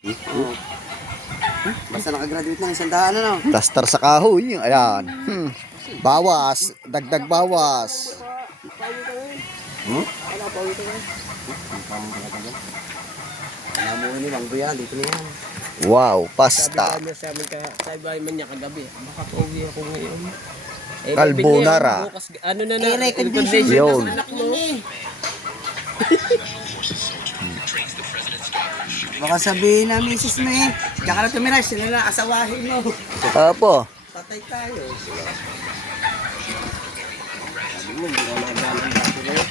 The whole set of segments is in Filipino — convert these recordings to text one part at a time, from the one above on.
Oo. Basta nakagraduate ng 100 ano. Plaster sa kahoy. Ayan. Bawas. Dagdag bawas. Wala pa ulit ako. Wala mo ni Bang Buya, dito na yan. Wow, pasta. Sabi ba man niya kagabi, baka pauwi ako ngayon. Eh, Carbonara. bukas, ano na Eh, recognition Yun. na anak mo. Baka sabihin na misis mo eh. Diyan ka na tumira, sila na asawahin mo. Apo. Patay tayo. Sabi mo, hindi ko nagalang dati na yun.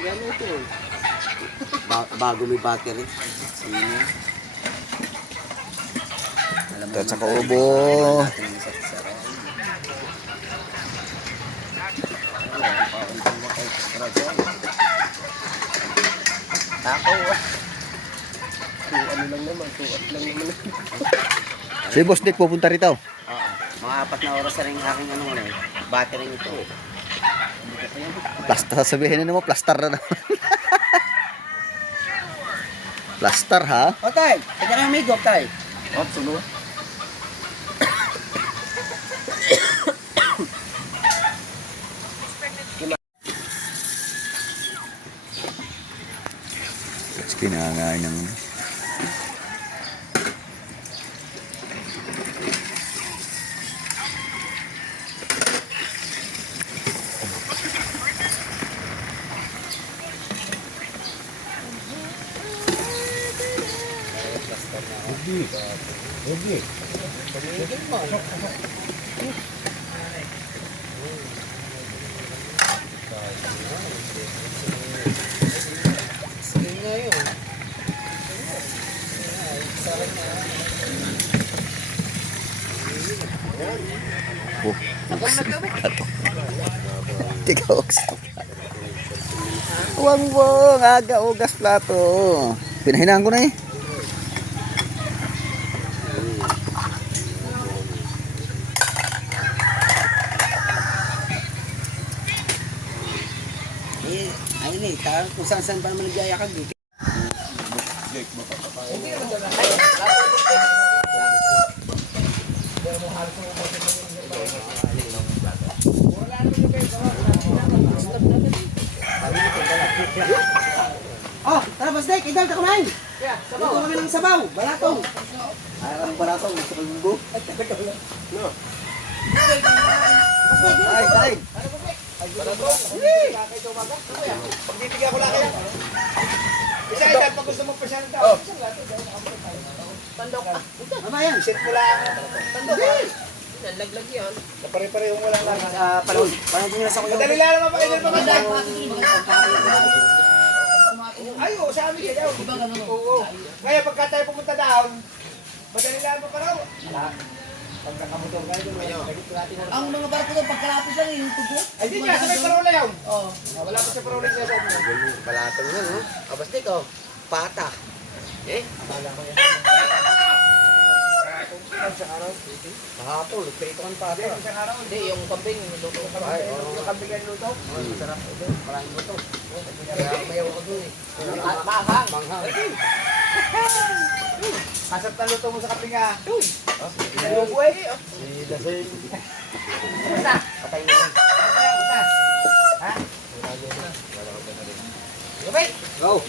Gano'n to. Bago may battery. Ito sa kaubo. Takaw ah. Ano lang naman, tuwat lang naman. Si Boss Dick pupunta rito. Oo. Mga 4 na oras na rin aking ano na eh. Battery ito. Plaster, sabihin na mo, plaster na naman. Plaster ha? O tay, pwede kang may gop tay. Oh, sulo. Tapos kinangain ng... Sige nga yun. Oh, plato. Tiga gusto. Huwag mo, aga ugas plato. Pinahinaan ko na eh. Ayun eh, kung saan pa naman nagyayakag eh. Oh, tara Basdek, idal ka kumain. Luto kami ng sabaw, balatong. Ang balatong, gusto ko yung go. Tay, tay. Pagbibigyan ko lang kayo. Isa ilan pag gusto mo pa siya ng tao. Tandok. Ano yan? Set mo lang. Tandok. Nalaglag yan. Napare-parehong wala lang. Parang nila sa kuyo. Madali lang naman pakinggan pa kasi. Ay, oo, sa amin kayo. Oo. Kaya pagka tayo pumunta down, madali lang mo pa raw. Pagkakamotor kayo doon. Ang mga barko doon, pagkalapit lang yung tubo. Ay, di nga, sa may parola yun. Oo. Wala pa sa parola siya doon. Balatong yan, no? O, Basdek, oh. Pata. Eh? Akala ko yan. Sa araw. Kahapon, nagprito kang pata. Isang araw. Hindi, yung kambing. Luto ko kambing. Yung kambing yan luto. Masarap ko doon. Maraming buto. Kaya mayaw ko doon eh. Manghang. Manghang. Kasap na luto mo sa kambing ah. Nalubo eh. Si Dasel. Basta. Patay na yan. Ha? Gabay! Go!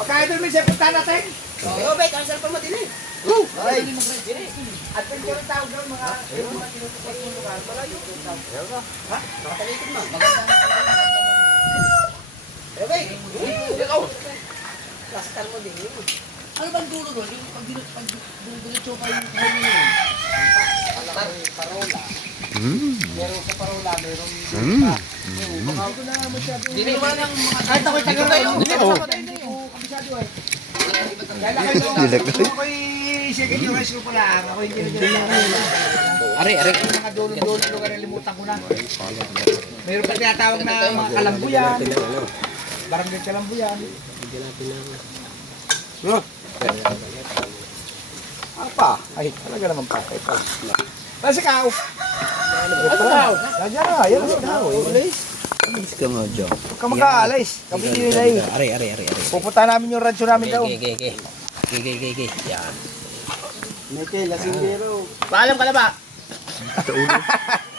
Pagkain doon may siya punta natin. Gabay, cancel pa mo din eh. Ay! Adventure ang tawag doon mga tinutupas mo lugar. Malayo. Ha? Nakatalikod na. Gabay! Ikaw! Plaster mo din yun. Ano bang dulo doon? Yung pag diretso pa yung kain nyo yun? Parola. Meron sa parola, meron Hindi naman ang mga... Kahit ako'y tagal na yun. Hindi ko kabisado eh. Kaya lang kayo ako'y second year high school pa lang. Ako'y hindi na Ari. Yung mga dulo-dulo lugar na limutan ko na. Meron pa tinatawag na mga kalambuyan. Barangay kalambuyan. Ang pa? Ay, talaga naman pa. Ay pa. Nasa kao. Nasa kao? Nandiyan na. Yan ang kao. Alis ka nga dyan. Huwag ka mag-aalis. Kami yun ay. Are. Pupunta namin yung rancho namin daw. Okay. Yan. Michael, lasingero. Paalam ka na ba?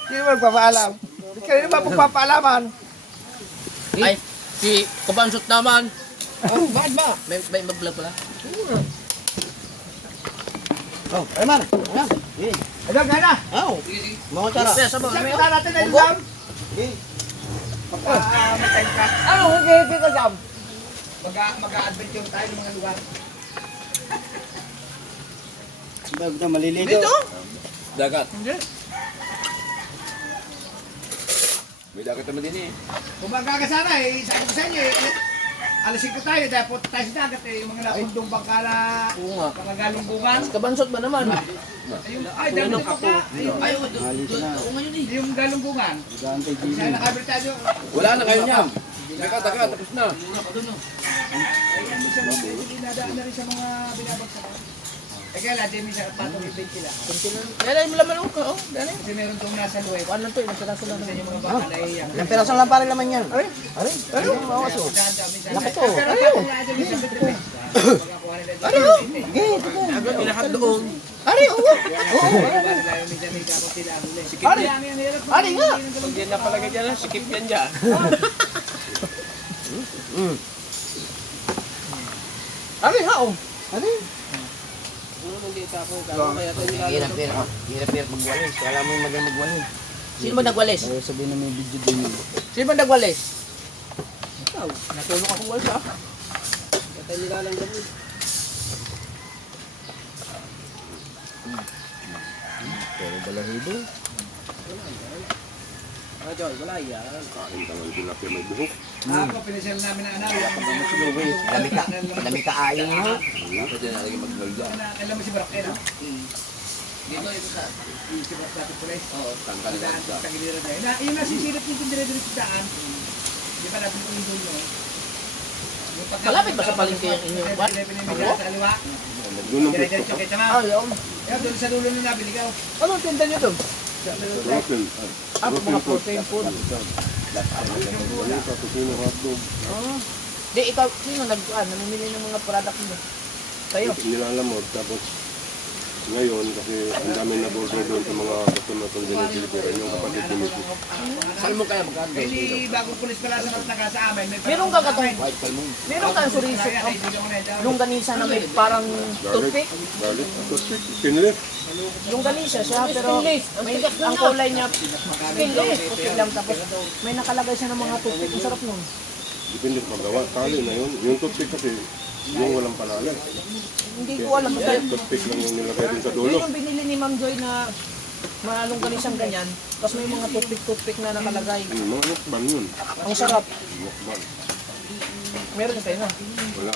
Hindi mo magpapaalam. Hindi ka rin ba magpapaalaman? Ay, si Kabansot naman. Oh, bakit ba? May mag-vlog pala. Oh, ay man. Ayan. Yun. Alam ka na. Oh. Mga tara. Kaya sabaw. Punta natin na yung dam. Yun. Mag-time ka. Ano, hindi ka jam? Mag-adventure tayo ng mga lugar. Bag na maliligo. Dito? Dagat. Hindi. May dagat naman din eh. Kung magkakasana eh, sabi ko sa inyo eh, alasin ko tayo dahil punta tayo sa dagat eh, yung mga napundong bangkala, Oo nga. mga galunggungan. Kabansot ba naman? Ayun, ay, dami na pa ka. Ayun, Ay, ayun, ngayon eh. yung galunggungan. Gantay Sabi gilid. na kabel tayo. Wala na kayo niya. Dagat, tapos na. Ayun, minsan medyo dinadaan na rin sa mga binabagsakan. Eh kaya lang, din minsan patong ibig sila. Kaya mo laman ako. Oh, dali. Kasi meron tong nasa luwet. Ano to? Nagkaraso lang Minsan yung mga bata na iiyak. Ilang piraso lang pare laman yan. Ay, Ayun, bawas oh. Laki to. Ayun. Ayun. Lahat doon. Ari, oo. Ari. Ari nga. Pag yan napalagay dyan, sikip yan dyan. Ari, hao. Ano? Hirap magwalis. Kaya mo yung magwalis. Sino ba nagwalis? Ay, sabihin na may video din yun. Sino ba nagwalis? Ikaw. Natulog akong walis ah. Katay nila lang dami. Pero balahibo. Mga Joy, wala yan. Ako, pinasyal namin na anak. Dami ka ayon mo. Kailan mo si Barak, eh, no? Dito, ito sa. Si Barak dati pala, eh. Oo, Daan, sa gilira na yun. Yung nasisilip yung dire-dire sa daan. Di ba natin yung doon, no? Yung pagka- Malapit ba sa palengke yung inyong kwan? Pinipigil sa kaliwa. Dire-diretso kita, ma'am. yun. Kaya doon sa dulo nila, biligaw. Anong tinda nyo doon? Mga protein food. Di, ikaw, sino namimili ng mga product mo? Kayo? Nilalamod tapos ngayon kasi ang dami na border doon sa mga customer kung dinidelivery yung kapatid ni Mrs. Saan mo kaya magkano? Kasi bagong pulis pala sa mga sa amin. Meron ka katong, meron kang suriso, longganisa na may parang toothpick. Garlic, toothpick, stainless. Longganisa siya, pero may, ang kulay niya, stainless, puti lang. Tapos may nakalagay siya ng mga toothpick. Ang sarap nun. Depende sa paggawa. Tali na yun. Yung toothpick kasi yung walang pangalan. Hindi ko alam. Toothpick lang yung nilagay din sa dulo. Yun yung binili ni Ma'am Joy na malongganisang ganyan. Tapos may mga toothpick na nakalagay. Mga mukbang yun. Ang sarap. Mukbang. Meron na tayo na. Wala.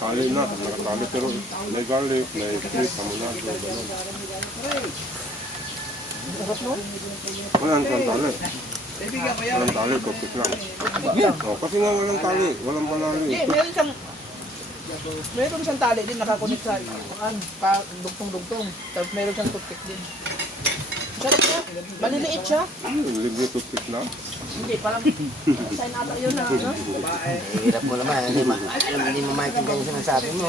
Tali na. Nakatali pero may garlic, may steak, hamonado, gano'n. Sarap nun. Wala ang tali. Bibigyan ko yan. Walang tali, toothpick lang. Oh, kasi nga walang tali. Walang panali. Hindi, meron siyang tali din nakakunik sa dugtong-dugtong. Tapos meron siyang toothpick din. Sarap niya. Maliliit siya. Libre toothpick na. Hindi, parang sign ata yun na ano. Hirap mo naman. Hindi mo maintindihan yung sinasabi mo.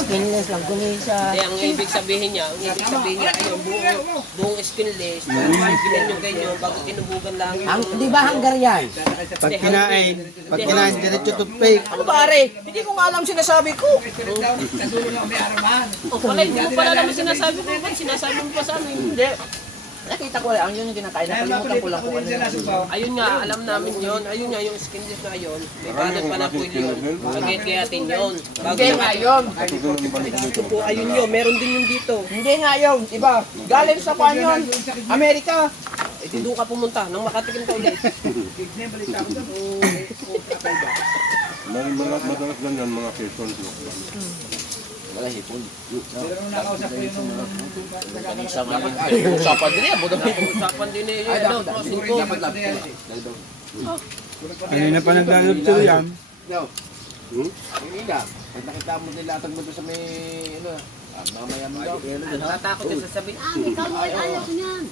Skinless lang kunisa. Hindi, ang ibig sabihin niya ay yung buong skinless, ginan yung ganyan, bago tinubugan lang. Di ba hanggar yan? Pag kinain, diretso toothpick. Ano ba, Are? Hindi ko nga alam sinasabi ko. Sa dulo na may araman. O pala, hindi mo pala naman sinasabi ko, ba't sinasabi mo pa sa amin? Hindi. Nakita ko lang, yun yung kinakain. Nakalimutan ko lang kung ano yun. Ayun nga, alam namin yon. Ayun nga, yung skinless na yun. May kanan pa na po yun. Pagkikayatin yun. Bago Hindi nga yun. ito po, ayun yun. Meron din yung dito. Hindi nga yun. Iba. Galing sa kwan yun. Amerika. Ito doon ka pumunta, nang makatikim ka ulit. Madalas ganyan mga seasons. Wala hipon. Pero nung nakausap ko yun nung Usapan din yan. Usapan din eh. dapat lang. Kanina pa naglalabto yan. Yung ina, pag nakita mo nilatag mo doon sa may, mamaya mo daw. Natatakot din sasabihin, ikaw mo ay ayaw ko niyan.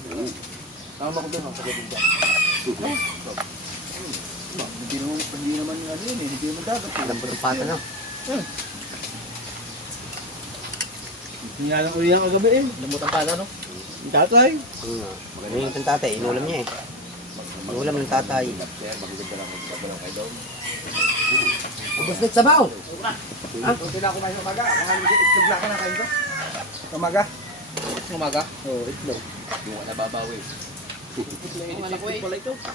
Tama ko doon, sa gabing dyan. Hindi naman ano yun eh, hindi naman dagat. Lambot ang pata, no? Hinalang ko yan kagabi eh. Lambot ang pala no? Yung tatay. Magaling yung tatay, inulam niya eh. Inulam ng tatay. Sir, magaganda lang magbabalang kayo daw. Basket sabaw! Kunti na kumain sa umaga. Itlog lang ako na kain ko. Umaga? Umaga? Oo, itlog. Yung wala babawi.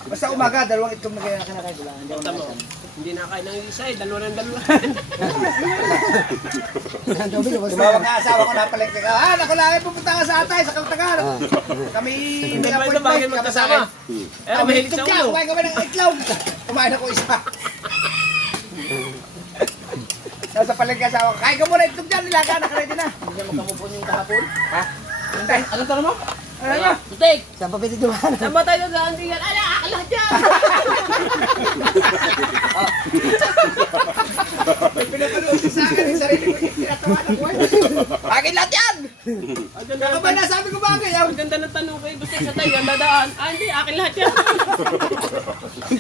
Basta umaga, dalawang itlog na kaya kinakain ko lang. Hindi ako Tama. nakakain. Hindi na kain ng isa eh, dalawa ng dalawa. Tumawag nga asawa ko napalektik. Naku lang, pupunta ka sa atay, sa Kaltagar. Kami may Iba-iba appointment. bagay magkasama. Eh, May mahilig itlog sa ka, ulo. kumain kami ng itlog. Kumain ako isa. Nasa palengke asawa ko, kain ka muna itlog dyan, nilaga, nakaready na. Hindi niya magkamupon yung kahapon. Ha? Hindi. Anong tanong mo? Ano na? Putik! Saan pa pwede dumaan? Saan ba tayo sa antingan? Ala, akalat yan! May pinapanood din sa akin, yung sarili ko yung tinatawanan ko. Akin lahat yan! Ang ganda Ano ng ba nasabi ko bagay? Ang ganda ng tanong ko eh, gusto sa tayo, ang dadaan. Hindi, akin lahat yan.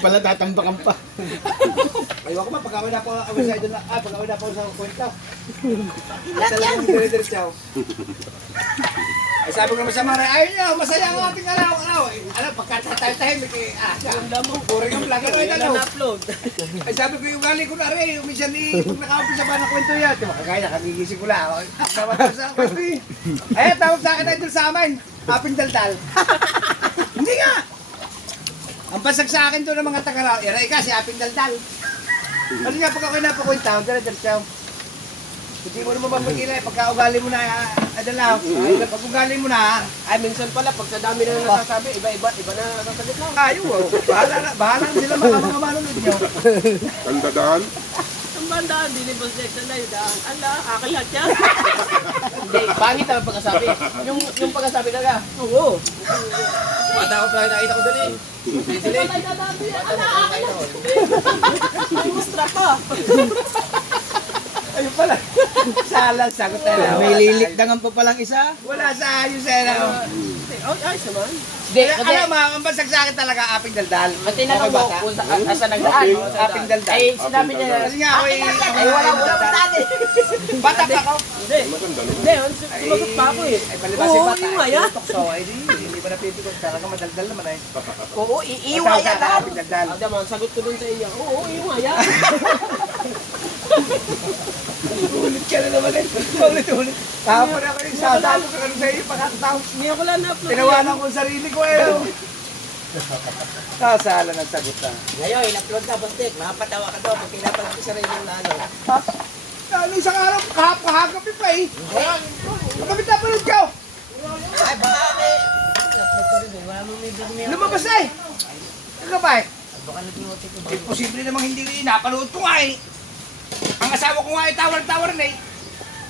Pala tatambakan pa. Ayaw ko ba, pag-awin ako, pag-awin ako sa kwenta. Lahat yan! Dire-diretsaw. Ay sabi ko naman sa Mara, ayun niyo, masaya ang ating araw-araw. Alam, pagkatatayo-tahimik eh, Ganda mo. boring ang vlog. Ano Wala ito? na-upload. Ay sabi ko yung galing ko na rin, minsan pag nakaumpisa pa ng kwento yan, di ba kagaya, nakagigising ko lang. Tawag ko sa kwento eh. Ay, tawag sa akin idol sa amin, aping daldal. Hindi nga! Ang pasag sa akin doon ng mga tagaraw, iray ka si aping daldal. Ano nga, pag ako'y napakwenta, dire-diretsaw. Hindi mo naman mapagkila, pagka ugali mo na, adalaw. Pag ugali mo na, Ay, minsan pala, pag sa dami na nasasabi, iba na nasasagot lang. ayaw. Bahala na sila mga manunod nyo. Ang dadaan, Ang bandaan, dinibos na yun, daan. Ala, akin lahat yan. Hindi, pangit ang pagkasabi. Yung pagkasabi na ka. Oo. Bata ko pala nakita ko doon eh. Sisili. Ala, akin lahat. Ay, mustra ka. Ayun pala. Salang sagot na. May lilikdangan pa palang isa. Wala sa ayos eh. Oh, ayos naman. Alam mo, ang basag sa akin talaga aping daldal. Ang tinanong mo kung saan nagdaan. Aping daldal. Ay, sinabi niya, Kasi nga ako'y... ay, wala dati. Bata pa ako. Hindi, hindi, sumagot pa ako eh. Ay, palibas si Oo, bata. yung maya. Tukso. Ay, hindi ba napipikot? Talaga madaldal naman eh. Oo, iiwa yan. Aping daldal. Ada man, sagot ko dun sa iyo. Oo, yung maya. Ulit ka na naman eh. Ulit. Kahapon ako yung sasabi ko ano sa iyo pagkatao. Hindi ako lang na-upload. Tinawanan ko ang sarili ko eh. Kasala ng sagot na. Ngayon, in-upload na, Bastik. Makapatawa ka daw pag kinapag ko sa rin yung ano. Ano isang araw, kahagabi pa eh. Kapag napanood ka. Ay, baka may... In-upload ko rin eh. Wala mo may dumi. Lumabas na eh. Ano ba eh? Imposible namang hindi napanood ko nga eh. Ang asawa ko nga ay tawar-tawar na eh.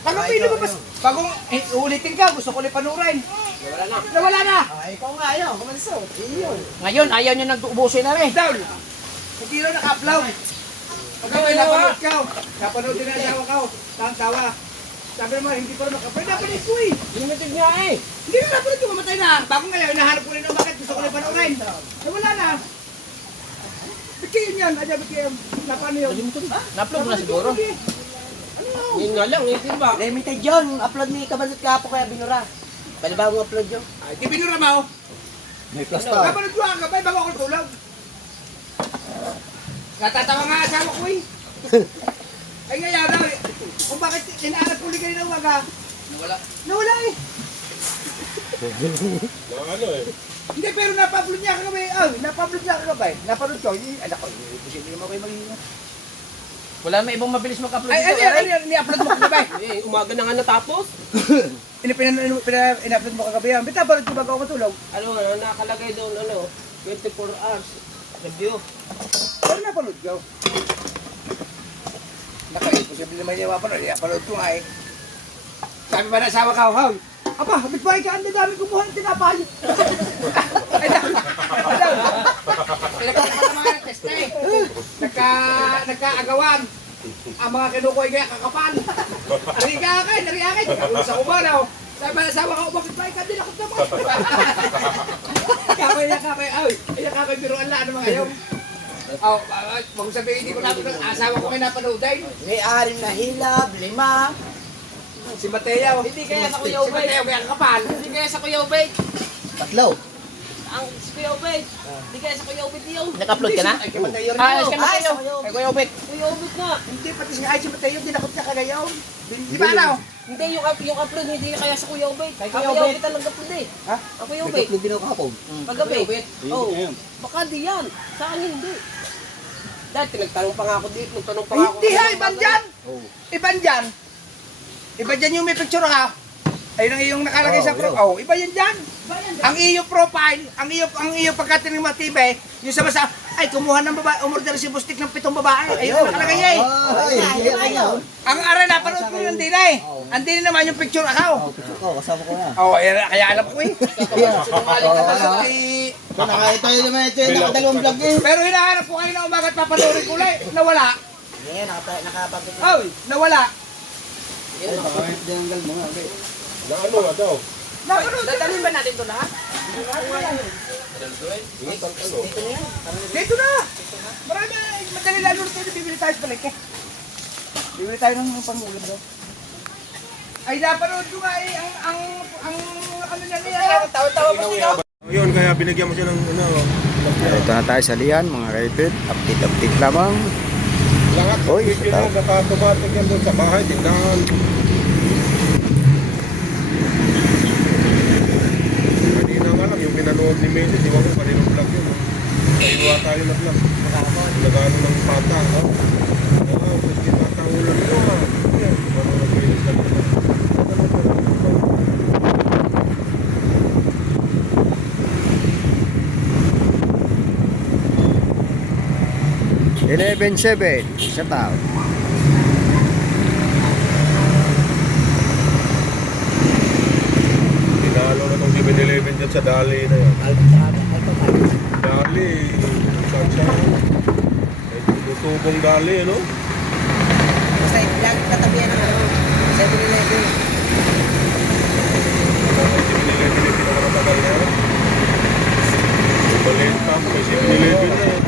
Kagabi lumabas. Bagong ulitin ka, gusto ko ulit panurin. Wala na. Nawala na. Ay, ikaw nga ayaw. Kumanso. Iyon. Ngayon, ayaw niya nag-ubusin na rin. Down. Hindi na naka-upload. Pagkawin napanood ka. Napanood din ang asawa ka. Tawa. Sabi naman, hindi pa rin nakapanood. Napanood ko eh. Limited niya eh. Hindi na napanood ko, mamatay na. Bago ngayon, hinahanap ko rin ang bakit. Gusto ko rin panurin. Nawala na. Ba't kayo yan? Adya, ba't kayo? Napano yun? Na-upload mo na siguro. Yun nga lang eh, diba? Limited yun. Upload ni Kabanot Kapo kaya binura. Pwede ba akong upload yun? Ay, di binura mo. May plus Napanood ko ang gabay bago ako tulog. Natatawa nga asawa ko eh. Ay nga yata eh. Kung bakit inaanap ko ligay na umaga. Nawala eh. ano eh. Hindi, pero napapload niya kagabi. Napapload niya kagabi. Napanood ko. Anak ko, posible mo kayo magiging. Wala na ibang mabilis mag-upload Ay, ni-upload mo kagabi. Eh, umaga na nga natapos. In-upload mo kagabi. Ba't napanood ko bago ako matulog? Ano nga, nakalagay doon, 24 hours. Review. Pero napanood ko. Naku, posible naman niya mapanood. Napanood ko nga eh. Sabi ba na asawa ka, Haw? Aba, bitbay ka, ang dami kumuha ng tinapay. Ay, pinagkakita mga test eh. Nagkaagawan. Ang mga kinukuha kaya kakapal. Nariakay. Sa kumalaw. Sabi ba na asawa ka, bitbay ka, din ako naman. Kakay, ay, kakay, biruan lang, ano mga ayaw. Oh, kung sabihin, hindi ko napanood. Asawa ko kayo napanood din. May 6 na hilab, 5. Si Mateo. Hindi kaya sa Kuya Si Obay. Mateo kaya kapal. Hindi kaya sa Kuya Obay. Tatlo. Ang si Kuya Obay. Hindi kaya sa Kuya Obay yun. Nag-upload ka na? Ay, kay Mateo rin Ah, yun. si Mateo. Ay, Kuya Obet. Kuya Obay nga. Hindi, pati si ay, si Mateo, dinakot niya kagayaw. Di ba ano? Hindi, yung upload hindi kaya sa Kuya Obay. Kay Kuya Kuya Obay. Obay talaga upload eh. Ha? Ang Kuya Obay. Nag-upload din ako kahapon. Paggabi. Oh, Ayun. baka di yan. Sa akin hindi. Dati nagtanong pa nga ako dito. Nagtanong pa nga ako. Hindi ha, iban dyan. Iban dyan. Iba dyan yung may picture ka. Ayun ang iyong nakalagay sa profile. Oh, iba yan dyan. Ang iyong profile, ang iyong pagkatinig matibay, yung sa basa, ay kumuha ng babae, umorder si Bustik ng 7 babae. Ayun ang nakalagay niya eh. Ay, ayun. Ang ara na panood ko yung dinay. Ang dinay naman yung picture ako. Oh, picture ko, kasama ko na. Oh, kaya alam ko eh. Sinungaling ka talaga. Ito yung naman, ito yung nakadalawang vlog eh. Pero hinahanap ko kayo na umaga at papanoorin ko lang. Nawala. Ngayon, nakapagod. Oh, nawala. Ay, baka tinanggal mo nga. Okay. Na ano nga daw? Napanood. Dadalhin ba natin ito lahat? Dito na. Marami. Madali lalo na tayo. Bibili tayo sa palengke. Bibili tayo ng pangulam daw. Ay, napanood ko nga eh. Ang ano niya niya. Tawa-tawa pa sila. Yun, kaya binigyan mo siya ng ano. Ito na tayo sa lian, mga rated. Update lamang. Lahat ng Oy, video tao. na nakatomatic yan doon sa bahay, tindahan. Kanina nga lang, yung pinanood ni Macy, di ba ko kaninong vlog yun. Kaiwa tayo na vlog. Nagano ng pata. Oo, tapos kinataulan nyo ha. Yan, ano nag-release na nila. 11-7 sa tao. Tinalo na itong 7-Eleven dyan sa Dali na yan. Dali, saan siya? Tutubong Dali, ano? Basta lagi katabihan ng 7-Eleven. 7-Eleven yung pinakamatagal na yan. Maliit pa, may 7-Eleven na yan.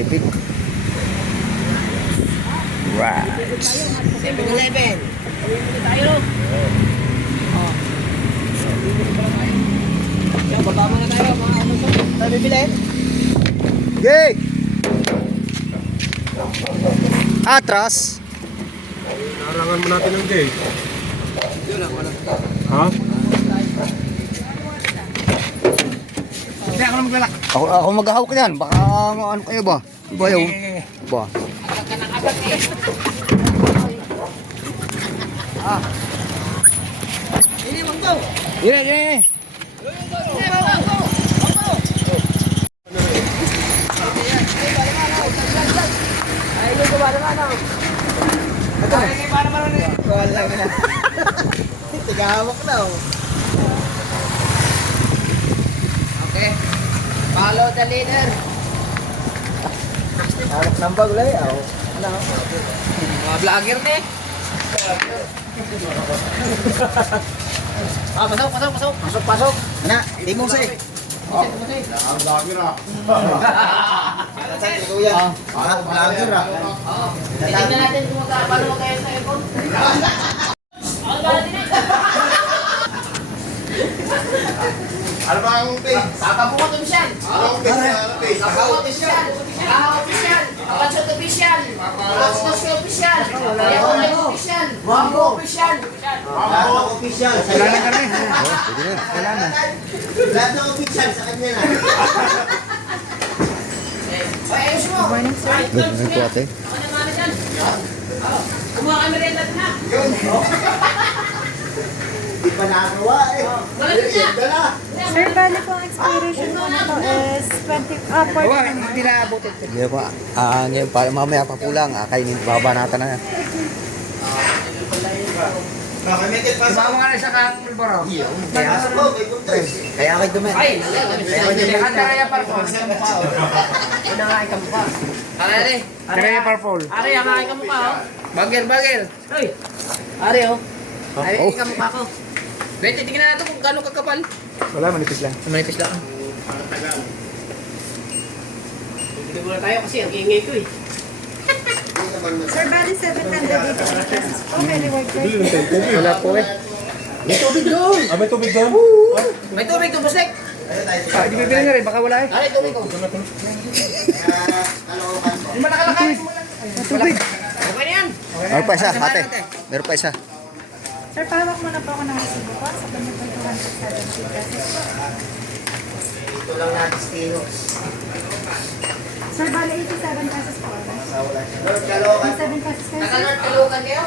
kaipit. Right. 7-Eleven. Tayo. Yan, baba muna tayo mga ano sa. Tayo bibili. Yay! Atras. Narangan mo natin ng gate. Ha? Hindi, ako na maglalak. Ako maghahawak yan. Baka ano kayo ba? Ba yun? Ba? Ini bang to. Yun. Ay, ito ba naman ako? Ay, para naman ni. Wala na. Tigahawak na oh. Okay. Follow the leader. Hawak ng bag ulit. Ano? Mga vlogger ni. Pasok. Ano? Di mo say. Ang dami na. Kuya. Vlogger ah. Tingnan natin kung paano kayo sa ipon. Ang galing din. Ano ba ang page? Kakabukot official. Anong page? Anong page? Kakabukot official. Kakabukot official. Kapatsot official. Kapatsot official. Kapatsot official. Wambo official. Official. Wala na kami. Pwede na. Lahat ng official sa kanya na. Ay, ayos mo. Ganun po ate. Ano naman dyan? Kumuha ka merienda na. Di pa nagawa eh. Merienda na. Sir, bali po ang expiration po nito is 40 Hindi na abutin. Hindi pa. Ngayon pa. Mamaya pa po lang. Kainin. Babanatan na yan. Sumama nga na sa kang Pulboro. Kaya kay Dumet. Ay, Anda kaya parpol. Una nga ka mukha. Ari, Anda kaya parpol. Ari, ang nga ka mukha, oh. Bagel. Hoy. Ari, oh. Ari, Oh. ka mukha ko. Bete, tingnan natin kung gaano kakapal. Wala, manipis lang. Manipis lang. Hindi muna tayo kasi ang ingay ko, eh. Sir, bali 780 pesos po. May reward card. Wala po eh. May tubig doon. May tubig to, Busek. Hindi bibili na rin, baka wala eh. Ari, tubig ko. Hindi man nakalakay. Tubig. Okay na yan. Meron pa isa, ate. Meron pa isa. Sir, pahawak muna po ako ng resibo po. Sa kanya po 270 pesos po. Ito lang natin stilo. Sir, bali 87 pesos po. Kalokan. 87 pesos kayo, sir. Nakalukan kayo?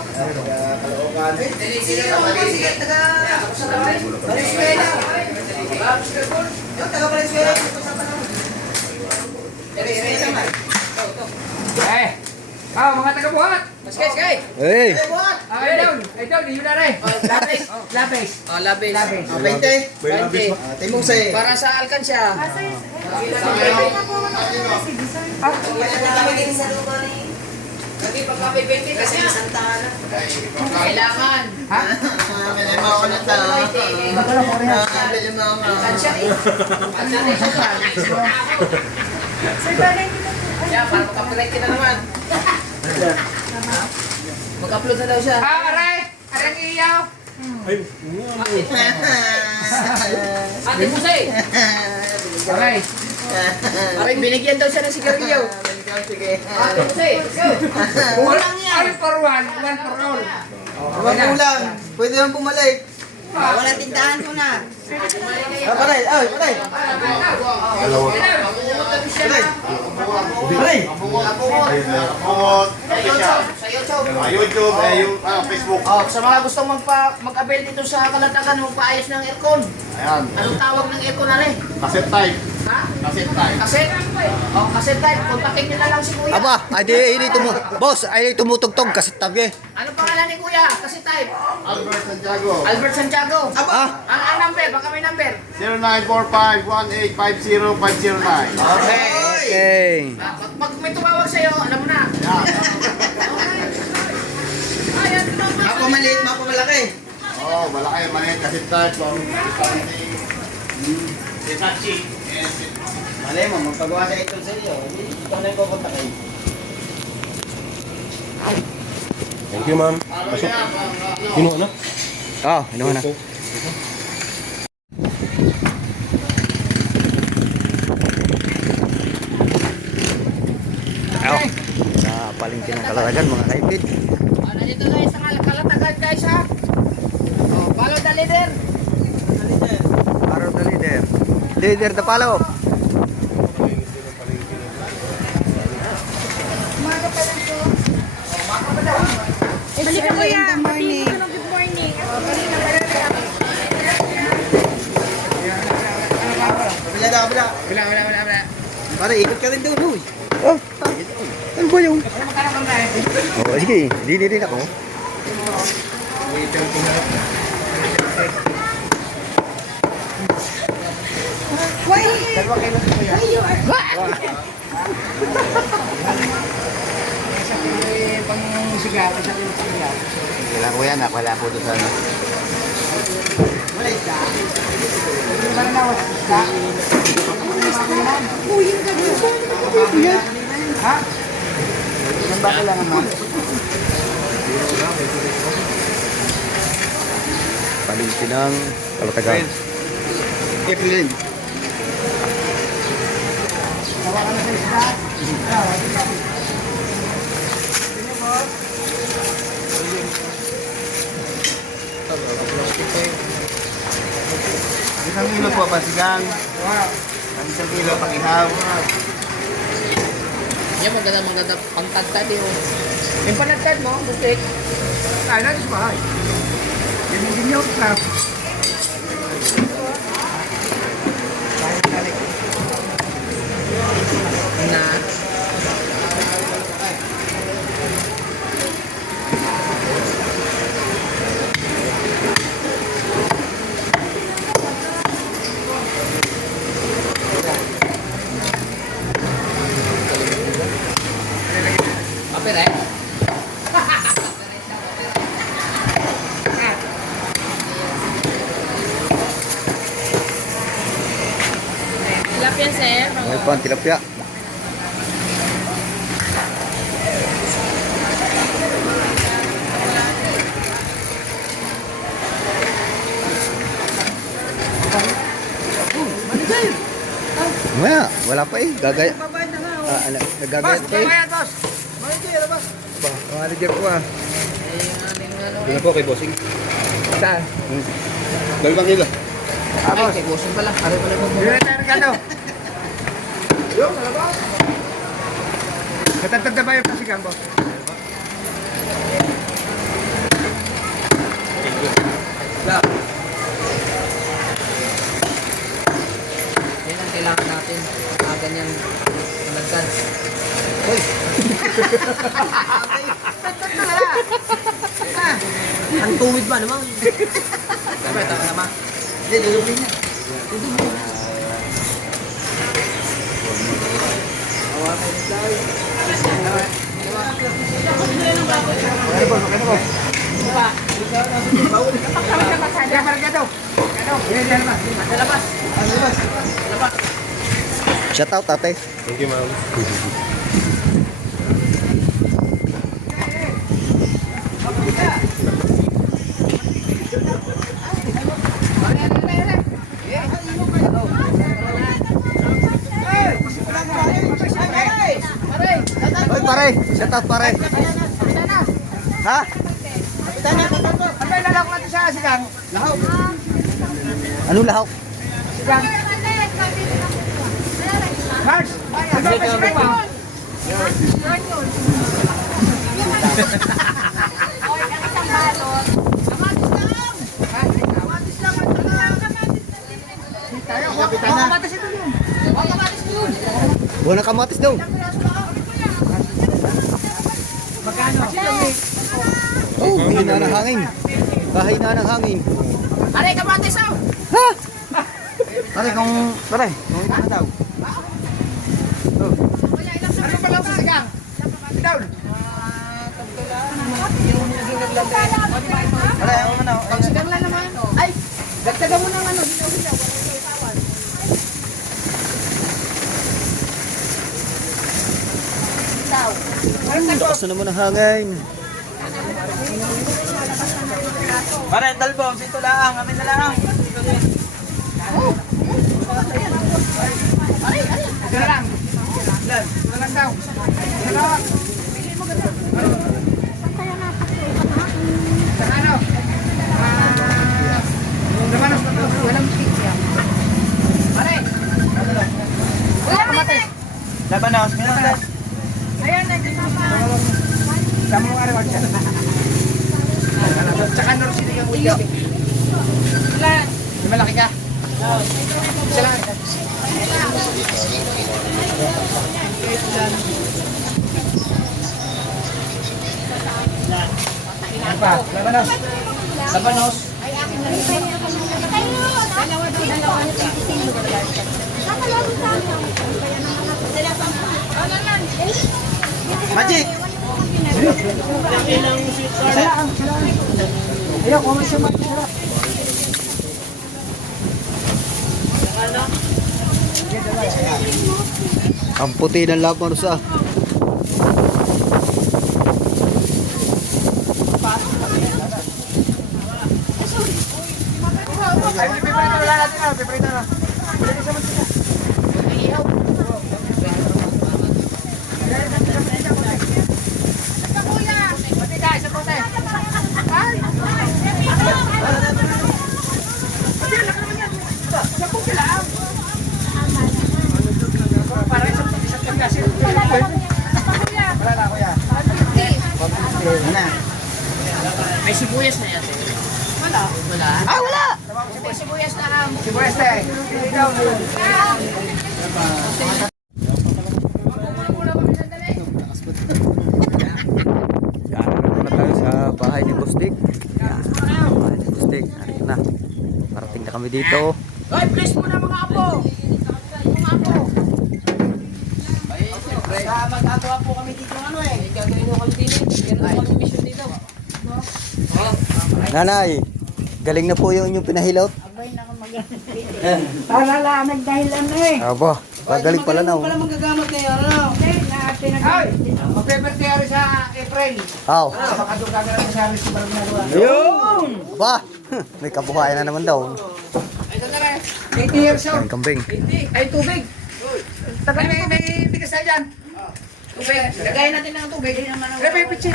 Kalokan. Sige, sige, taga... Sa tabay. Valenzuela. Yung taga Valenzuela. Mga taga-buhat. Mas guys, guys. Hey! Idol, yun na rin. Lapis. Lapis. Oh, labis. 20. Timong say. Para sa alkansya. Ah, sir, pahawak na po ako ng resibo, sir. Hindi pa kami 20 kasi kailangan. Ha? Bili mo ako na to. Bili mo ako. Alkansya eh. Alkansya Sir, bali hindi na po. Ay, Kaya para makapalay na naman. Mag-upload na daw siya. Aray! Arang iyaw! Ate Pusay! Aray! Aray, binigyan daw siya ng sigarilyo. Sige. Ate Pusay, go! Kulang yan! All for one for all. Huwag kulang. Pwede naman bumalik. Wala tindahan ko na. Patay. Ay, patay. Patay. Patay. Sa YouTube. YouTube, yung Facebook. Oh, sa mga gustong mag-avail dito sa Kalatagan, magpaayos ng aircon. Ayan, Anong tawag ng aircon na rin? cassette type. Ha? Cassette type. Cassette? Oh, cassette type. Kontakin nyo na lang si Kuya. Aba, boss, ay tumutugtog kasi tabi. Ano pangalan ni Kuya? Cassette type. Albert Santiago. Albert Santiago. Ah, Ang number, baka may number. 0945-185-509. okay. Pag may tumawag sa'yo, alam mo na. Ayan, Mapamaliit, mapamalaki. Oh, malaki, maliit, cassette type. Malay mo, magpagawa sa ito sa iyo. Ikaw na yung kukontakin. Thank you, ma'am. Pasok. Kinuha na? Oh, ano na. Opo. Oh. Sa palengke ng Kalatagan mga kaipit. Nandito guys sa Kalatagan guys ha. Oh, follow the leader. Follow the leader. Leader the follow. Balik ka kuya. Good morning. Good morning. Kabila. Wala. Pare, ikot ka rin doon, huy. Oh. Ano ba yung? Oh, sige. Dili rin ako. Pang sigaw, isa yung sigaw. Wala ko yan. Wala ko doon sa ano. Ha? Saan ba kailangan mo? Palengke ng Kalatagan. April. Isang kilo po, pasigang. Isang kilo, pag-ihaw. Yan maganda pangtagtad eh. Oh. Yung panagtad mo, busik. Ay, natin sa bahay. Yan yung ginyaw sa. Na. Kapir eh. Tilapia sir. May pan tilapia. Wala pa eh. Gagaya. Nagagaya pa eh. boss. Manager, boss. Manager ko ah. Doon po kay bossing. Saan? Dalawang kilo. Ay, kay Bossing pala. Ano pala po? Yun na Ricardo. Yung, boss. Natatanda ba yung pasigang, boss? Yan ang kailangan natin. Ganyang malagkan. Uy! Ang tuwid ba naman? Sabi, tama naman. Hindi, lulupin niya. Shout out ate. Thank you, ma'am. Oy pare, shout out pare. Ha? Ano yung lalak natin sa sigang? Lahok. Anong lahok? Sigang. Mars! Ano ba sigang mo? Buwan ng kamatis daw. Oh, hina ng hangin. Kahina ng hangin. Aray, kamatis oh! Ha? Pare, kung ito daw. Ano pa lang sa sigang? Down! Pare, ako na. Sigang lang naman. Ay, dagdagan mo ng ano. Hilaw-hilaw. na naman ang hangin. Pare, talbong, sito lang, amin na lang. Sila lang. Sila lang daw. Sila lang. Sa ano? Labanos na daw. Walang pizza. Pare! Labanos, minutes. Ayan, nagkasama. Sama mo araw siya. Tsaka nor sinigang ulo. Ilan? May malaki ka? Isa lang. Ano pa? Labanos. Labanos. Magic! Ayaw, kumain siya man. Ang puti ng labanos ah. Ay, piprito na natin. Piprito na. May sibuyas na yan. Wala. Ah, wala! May sibuyas na ham. Si Bueste. Ikaw. Yan, na tayo sa bahay ni Bustik. Yan, bahay ni Bustik. Narito na. Parating na kami dito. Hoy, please muna mga apo. Mga apo. Sa magagawa po kami dito ano eh. Gagawin mo kami dito. Ganun kami mission dito. Nanay, galing na po yung inyong pinahilot. Para lang, nagdahilan na eh. Aba, pagaling pala na. Pala manggagamot ngayon, ano? Ay! Mag-birthday ako sa April. Aw, Baka doon gagawin sa Aris yung ginagawa. ayun! Aba, may kabuhayan na naman daw. Ay, ito na rin. 80 years old. Ang kambing. Ay, tubig. May bigas na dyan. Tubig. Lagayin natin ng tubig. Kaya may pitsin.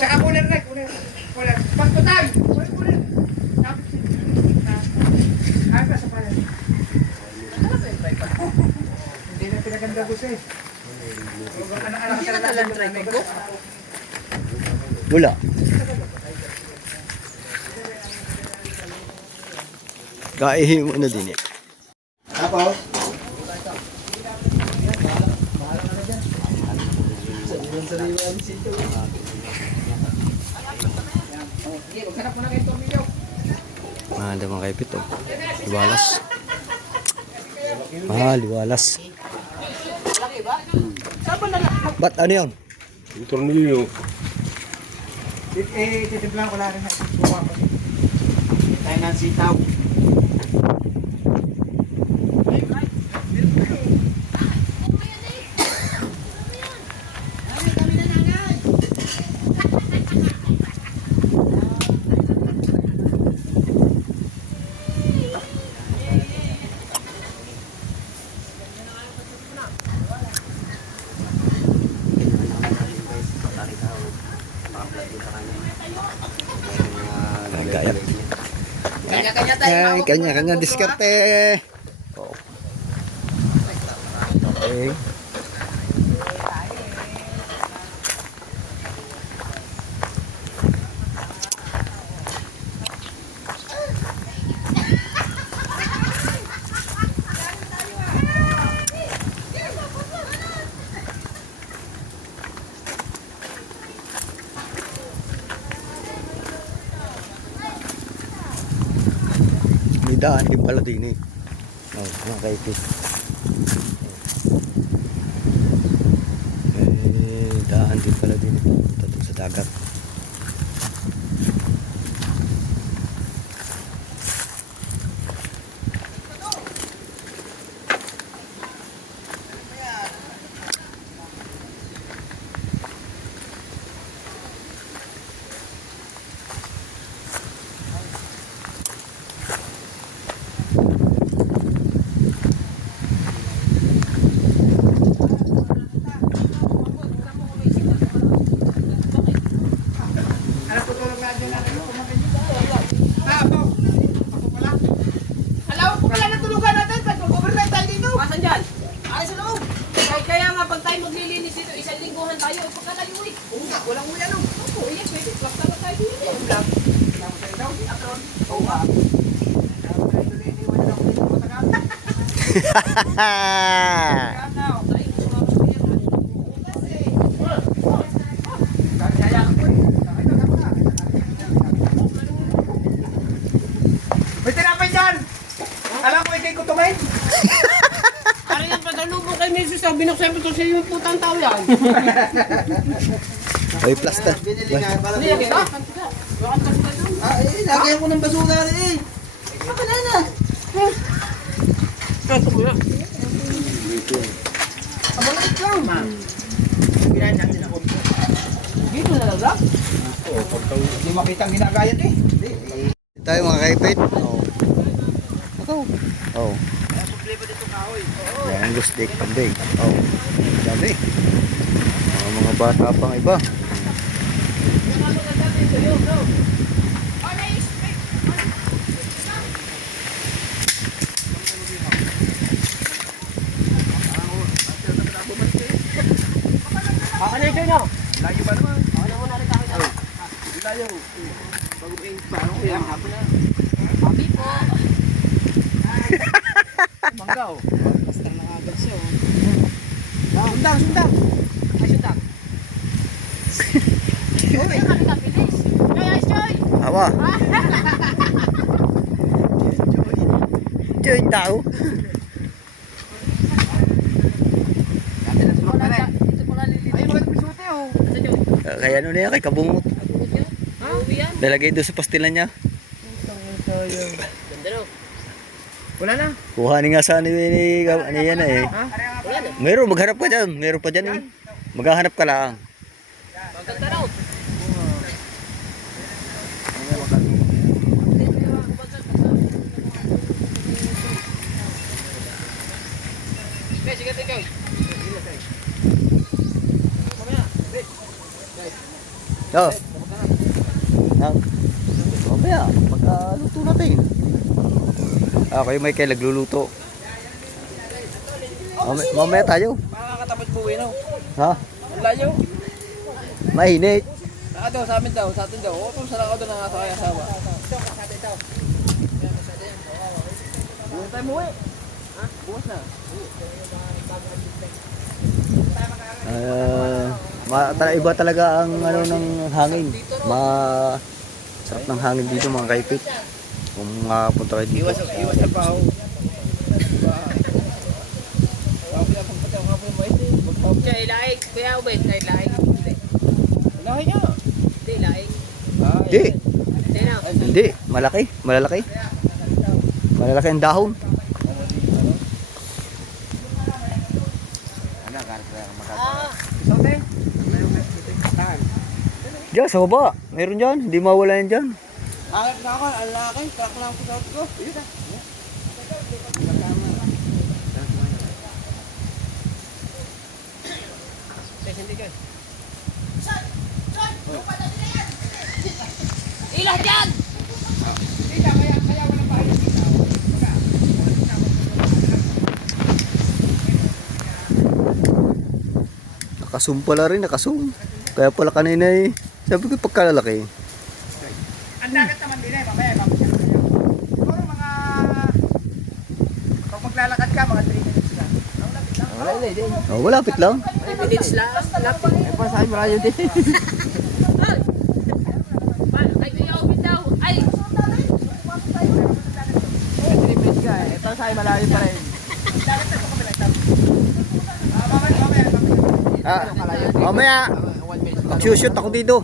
Tsaka cooler na. Cooler. Pagputay. Cooler. Ay, pasa pa yan. Hindi na pinaganda ko siya eh. Anak-anak ka na lang try ko. Wala. Kaihi mo na din eh. Apo? Maghanap mo na kayo tornilyo. Mahal naman kay Pito. Liwalas. Mahal, liwalas. Ba't ano yun? Yung tornilyo. Titimplahan ko lang rin. Tayo ng sitaw. Gaya. Kanya-kanya tayo. Ay, kanya-kanya diskarte. Oh. Okay. May daan din pala din eh. Oh, mga kaipit. Daan din pala din eh. Punta dun sa dagat. Walang uwi ano? Opo, yes, pwede. Plak na tayo dito. Vlog. Kailangan tayo daw. Atron. Oo nga. Kailangan tayo tuloy iniwan na ako dito matagal. Kaya na. May tinapay dyan! Alam ko, ikay ko tumayin. Para yung pagkalubo kay Mesos, binuksan mo ito siya yung putang tao yan. Ay, plasta. Binili nga para Hindi, kita. lagyan ko ng basura eh. Baka na. Ito ko yan. Abangit lang. Ginahin natin ako. Dito na lang. Hindi makita ang ginagayat eh. Tayo mga kaipit. Oo. Oo. Yan ang lustig. Pambing. Oo. Sabi. Mga bata pang iba. Kakanay kayo na. Layo ba naman? Ano mo na rin tayo na. Layo. Bago ba yung paano ko yan? Hapon na. Sabi po. Manggaw. Basta nakagad siya. Sundang, sundang. Ay, sundang. Uy, kami kapilis. Joy, Joy. Awa. Ito yung tao. Dati na sulok na rin. Ito pala lilito. Ay, mga pisute oh. Sa Joy. Kaya ano na yan, kay kabungot. Abot niya? Ha? Uwi yan? Nalagay doon sa pastilan niya. Ganda no? Wala na. Kuhanin nga sa ano yan eh. Wala na. Meron, maghanap ka dyan. Meron pa dyan eh. Maghahanap ka lang. Maganda raw. Sige, tingay. Oh. Mamaya, pagkaluto natin. Kayo may kayo nagluluto. Mamaya tayo. Makakatapat po no? Ha? Ang layo. Mainit. Saka daw, sa amin daw, sa atin daw. Oo, kung saan ako daw ng asa kaya asawa. Buwan tayo mo eh. Ha? Buwas na. Iba talaga ang ano ng hangin. Sarap ng hangin dito mga kaipit. Kung punta kayo dito. Iwas na pa ako. Siya ilaig. Kuya Ubed, na ilaig. Ilahay niya. Hindi, ilaig. Hindi. Hindi na. Hindi. Malaki. Malalaki. Malalaki ang dahon. Pisute. Diyan sa baba. Meron dyan. Hindi mawala yan dyan. Akit na ako, ang laki. Crack lang ang pisot ko. Yun na. Ilah dyan! Nakasum pala rin. Nakasum. Kaya pala kanina eh. Sabi ko pagkalalaki. Ang dagat naman din eh. Mamaya, mapasyal kayo. Siguro mga... Pag maglalakad ka, mga 3 minutes lang. Oh, malapit lang. 3 minutes lang. Lapit. Para sa akin, malayo din. Ay, Kuya Ubed daw. Ay! 3 minutes ka eh. Para sa akin, malayo pa rin. Mamaya. Magsushoot ako dito.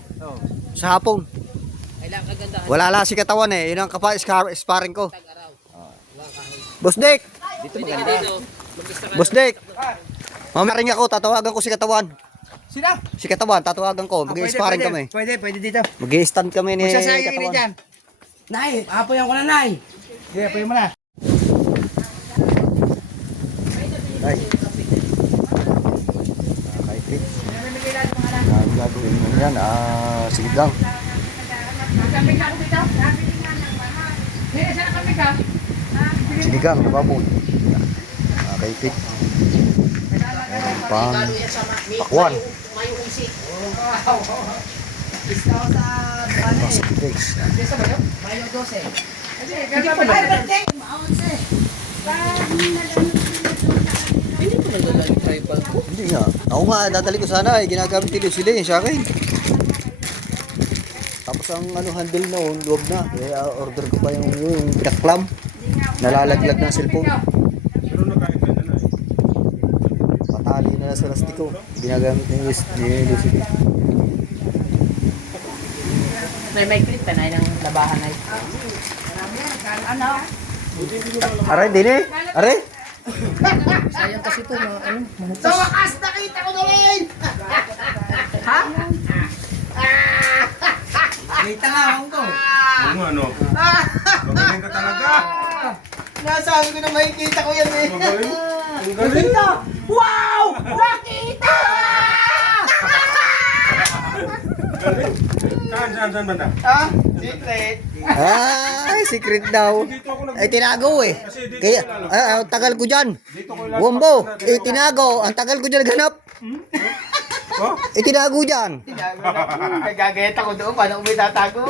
Sa hapon. Kailangan kagandahan. Wala lang si katawan eh. Yun ang sparring ko. Boss Dick! Dito maganda. Boss Dick! Mamaya ring ako. Tatawagan ko si katawan. Sino? Si katawan. Tatawagan ko. Mag-i-sparring kami. Pwede dito. Mag-i-stand kami ni Magsasayang ini katawan. dyan. Nay, apoyan ko na, Nay. Sige, apoy mo na. Ay. Nakakaipit. Ang gagawin mo yan. Sige lang. Sinigang, baboy. Nakakaipit. Pang pakwan. Discount sa ano eh. Thanks. Mayo 12. Hindi pa birthday! Maonse! Hindi ko nagdadali tribal ko. Hindi nga. Ako nga, dadali ko sana eh. Ginagamit nila sila yun sa akin. Tapos ang ano, handle noon, luwag na. Kaya order ko pa yung pinaklam. Nalalaglag ng cellphone. Pero nakain ka na eh. Patali na sa lastiko. Ginagamit na yung USB. May clip pa na ng labahan na ito. Ano? Aray, din eh. Aray. Sayang kasi ito na ano, Sa wakas nakita ko na rin! Ha? Kita nga ako ko. Ano? Magaling ka talaga. Nasabi ko na makikita ko yan eh. Magaling. Ang galing. Wow! Nakita! Galing. Saan banda? Ah, secret. Ay, secret daw. Dito ako nag... Eh, tinago eh. Kasi dito Kaya, ko lalo. ang tagal ko dyan. Dito ko lalo. Wombo, eh, tinago. Ang tagal ko dyan ganap. Oh? Eh, tinago dyan. Nagagayat ako doon. Paano ko may tatago?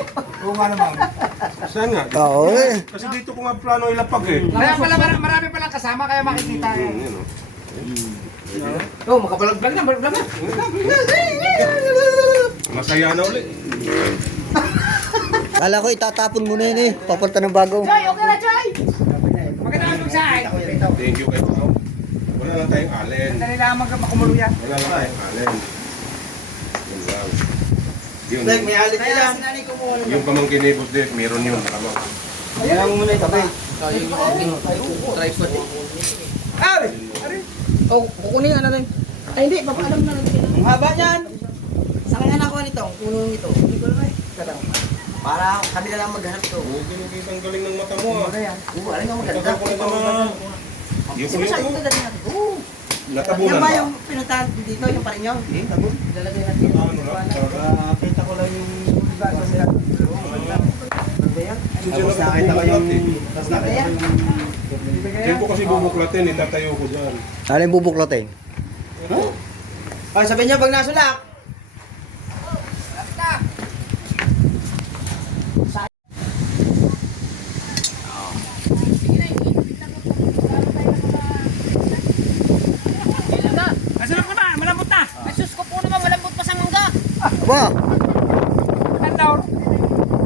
Oo nga naman. Saan nga? Oo eh. Kasi dito ko nga plano ilapag eh. Marami palang kasama kaya makikita eh. Yan o. Oo, makabalag-vlog na, balag na. Masaya na ulit. Kala ko itatapon mo na yun eh. Papalta ng bago. Joy, okay na, Joy! Magandang mag-side. Thank you kayo. Wala lang tayong allen. Dali lang makumulo yan. Wala lang tayong allen. Yun lang. Yun. Dek, may alit ka lang. Sinanay ko muna. Yung pamangkin ni Boss Dek, meron yun. Makamang. Ayan mo muna ito, bay. Sayang yung aking tripod eh. Ay! Oh, kukunin nga na rin. Ay hindi, papaalam na lang sila. Ang haba niyan. Sa kanya na ako nito, punong ito. Hindi ko lang eh. Para kami na lang maghanap ito. Oo, ginugit ang galing ng mata mo ah. Oo, alin nga maganda. Tagal ko na naman. Yung Sino sa ko. ito dali natin? Oo. Natabunan Yan ba ba? yung pinuntahan dito, yung pa rin yun? Eh, tabon. Lalagay natin. Ano lang? Kita ko lang yung gaso nila. Tapos nakita ko yung... Hindi ko kasi bubuklatin, itatayo ko dyan. Ano yung bubuklatin? Oh, sabihin niyo pag nasulak. Nasunod ko na, malambot na. Ay sus ko po naman, malambot pa sa mangga. Aba, Tandaw.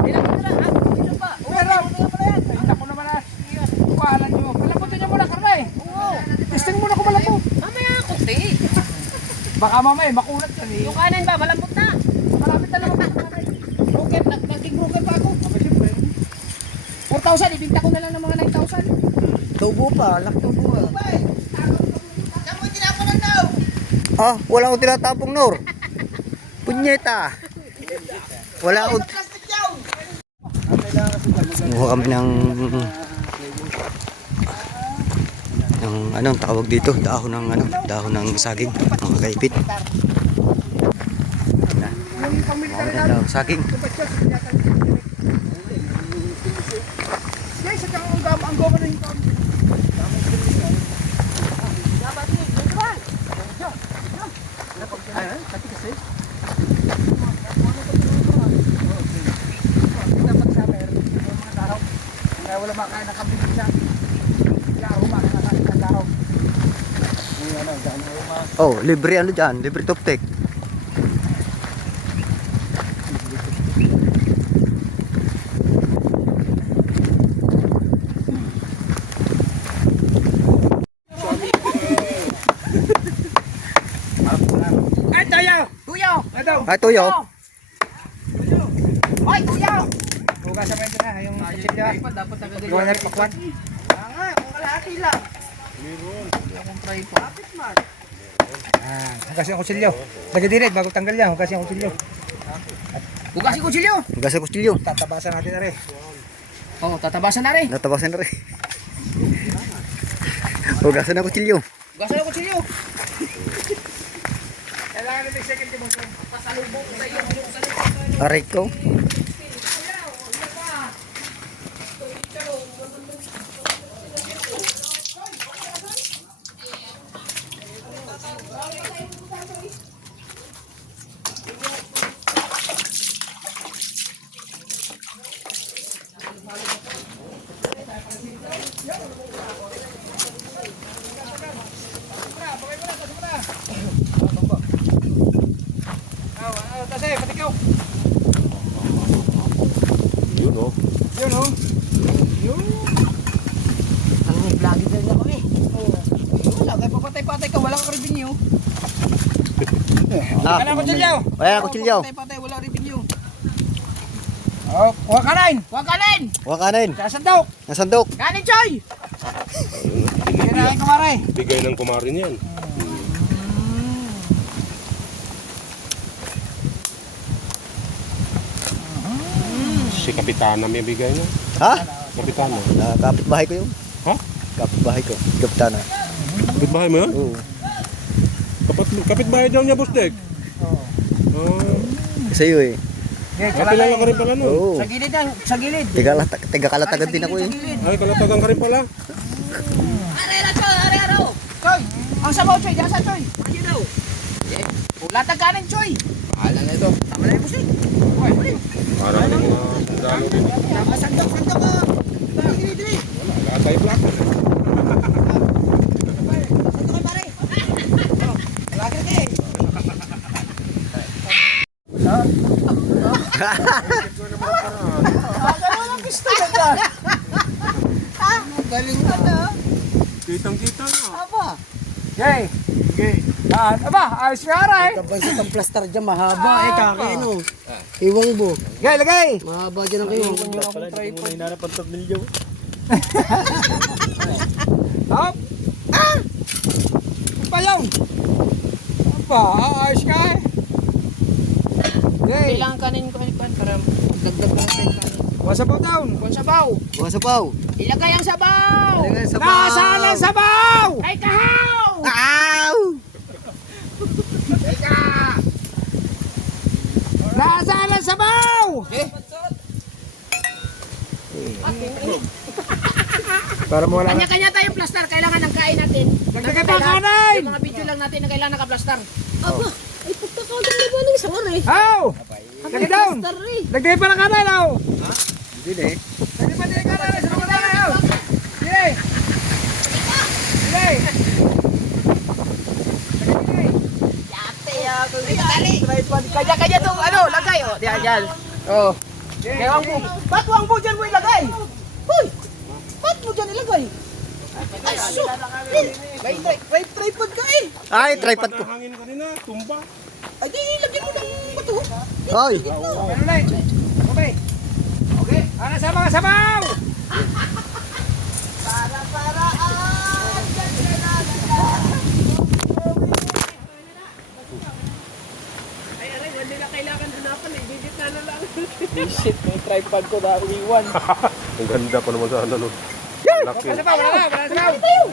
Ilan ko na lang, ito pa. Pero, ay, naku naman na. Kuhalan nyo. Malambutin nyo muna, Karnay. Oo. Testing muna kung malambot. Mamaya kunti. Baka mamaya, makulat yan eh. Yung kanin ba, malambot na. Malapit na naman. Broken, naging broken pa ako. 4,000, ibinta ko na lang ng mga 9,000. tubo pa. Laki tubo ah. Yan mo tinapunan daw. Ah, wala akong tinatapong, Nor. Punyeta. Wala akong... Plastic daw. Kumuha kami ng anong tawag dito, dahon ng saging, mga kaipit. Kumuha ng dahon ng saging. Guys, at ang goma na yung tao. Kaya wala makain na kambing siya. Laro, makakain ng laro. Oh, libre ano dyan, libre toptek. Ay, tayo! Tuyo! Ito! Ay, tuyo. Ay, tuyo! Hugasan mo yun na, yung kutsilyo. Dapat nagagay. Gawa na rin pakwan. Nga, ang kalahati lang. Hugasan yung kutsilyo. Lagi direct, bago tanggal yan, hugasan yung kutsilyo. Hugasin ko chilyo. Hugas sa kustilyo. Tatabasan natin na rin. Oh, tatabasan na rin. Natabasan na rin. Hugasan na kustilyo. Hugasan ko chilyo. Kailangan natin second demotion. Aray ko. Ah, Ano ko dyan? wala ko chilyaw. Patay, wala rin video. Oh, kuha ka rin. Huwag kanin! Huwag kanin. Sasandok. Nasandok. Kanin, Choy! Kinain kumare. Bigay ng kumarin yan. Si Kapitana may bigay niya. Ha? Kapitana. Kapitbahay ko yun. Ha? Kapitbahay ko. Kapitana. Kapitbahay mo yan? Oo. Kapitbahay daw niya, Boss Dek. Sa iyo eh. Kilala ka rin pala nun. Oo. Sa gilid yan, sa gilid. Tiga kalatagan din ako eh. Ay, kalatagan ka rin pala. Arera, Choy! Arero! Choy, ang sabaw, Choy. Diyan sa Choy. Ano daw? Latag kanin, Choy! Bahala na ito. Tama na yung musik. Parang yung mga sundalo din. Sandok ka. Dili. Wala, lahat tayo black. Lagi ka eh. Kitang-kita na. Yay. Aba, ayos nga rin. Kabansa ang plaster dyan, mahaba eh, kakino. Iwang bo. Lagay, lagay. Mahaba dyan ang iwang. Hop. Ah! Ano pa yun? Aba, ayos nga eh. Yay. Kailangan kanin ko para dagdag na natin kanin. What's up down? Kung sabaw! Bukas sa paw. Ilagay ang sabaw! Nasaan ang sabaw? Ay, kahaw! Ow! Nasaan ang sabaw? Para mo wala na. Kanya-kanya tayong plaster. Kailangan ng kain natin. Dagdagan pa kanin! Yung mga video lang natin na kailangan naka-plaster. Aba, ay pagkakaulang na ba ng isang oras? How? Lagay down. Lagay pa ng kanin, how? Hindi eh. Lagay pa din kanin. Sa mga kanin, how? Sige. Sige. Kanya-kanya itong ano, lagay. Oh, diyan, diyan. Oh. Kaya wang po. Ba't wang po dyan mo ilagay? Hoy! Ba't mo dyan ilagay? Ay, so! May tripod ka eh. Ay, tripod ko. Hangin kanina, tumba. Ay, di ilagyan mo ng bato. Ay. Ano ulit? Okay. Okay. Ano sa mga sabaw? Ay, aray, hindi na kailangan hanapan eh. Digit na lang. Shit, may tripod ko na iwan. Ang ganda pa naman sana nun. Laki. Wala sabaw, wala na, wala sabaw.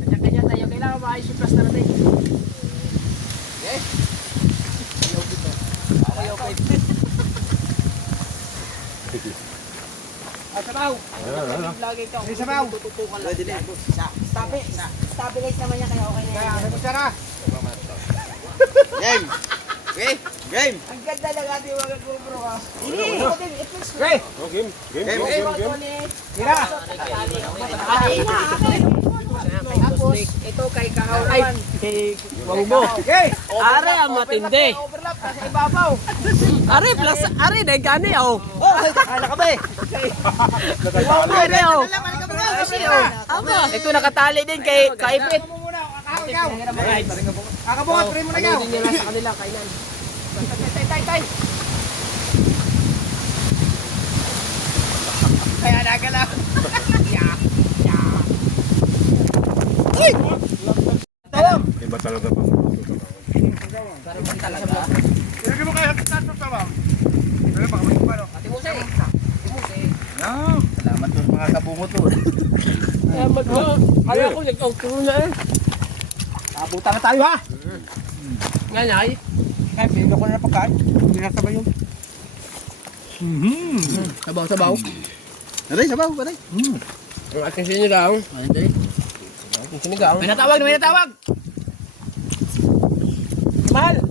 Kanya-kanya tayo. Kailangan maayos yung plaster natin. At sabaw. Lagi ka. May sabaw. Tututukan lang. Stabilize naman niya kaya okay na Kaya, yan. ano sara? Game! Okay? Game! Ang ganda ng ating mga GoPro ha. Okay. Oh, game. Game. Tira. Tapos, ito kay Kahawan. Kay Wangbo. Okay. Are ang matindi. Overlap sa ibabaw. Are, plus, are, nagkani oh. Kala ka ba eh? Are, oh. Aba. Ito nakatali din kay Kaipit. Mo muna, kakaw ikaw. Kakabuhat, pray mo na ikaw. Hindi nila sa kanila kainan. Tay. Kaya nagala. Iba talaga pa. Ilagay mo kayo sa kitna ito, tawag. Pero baka may paro. Timusay. Salamat po sa mga kabungot po. Kaya ko nag-outro na eh. Abutan na tayo ha. Nga na ay. Kaya pinilo ko na ng pagkain. Hindi na sabay yun. Sabaw-sabaw. Aray, sabaw, aray. Ang ating sinigaw. Ating sinigaw. May natawag. Mahal.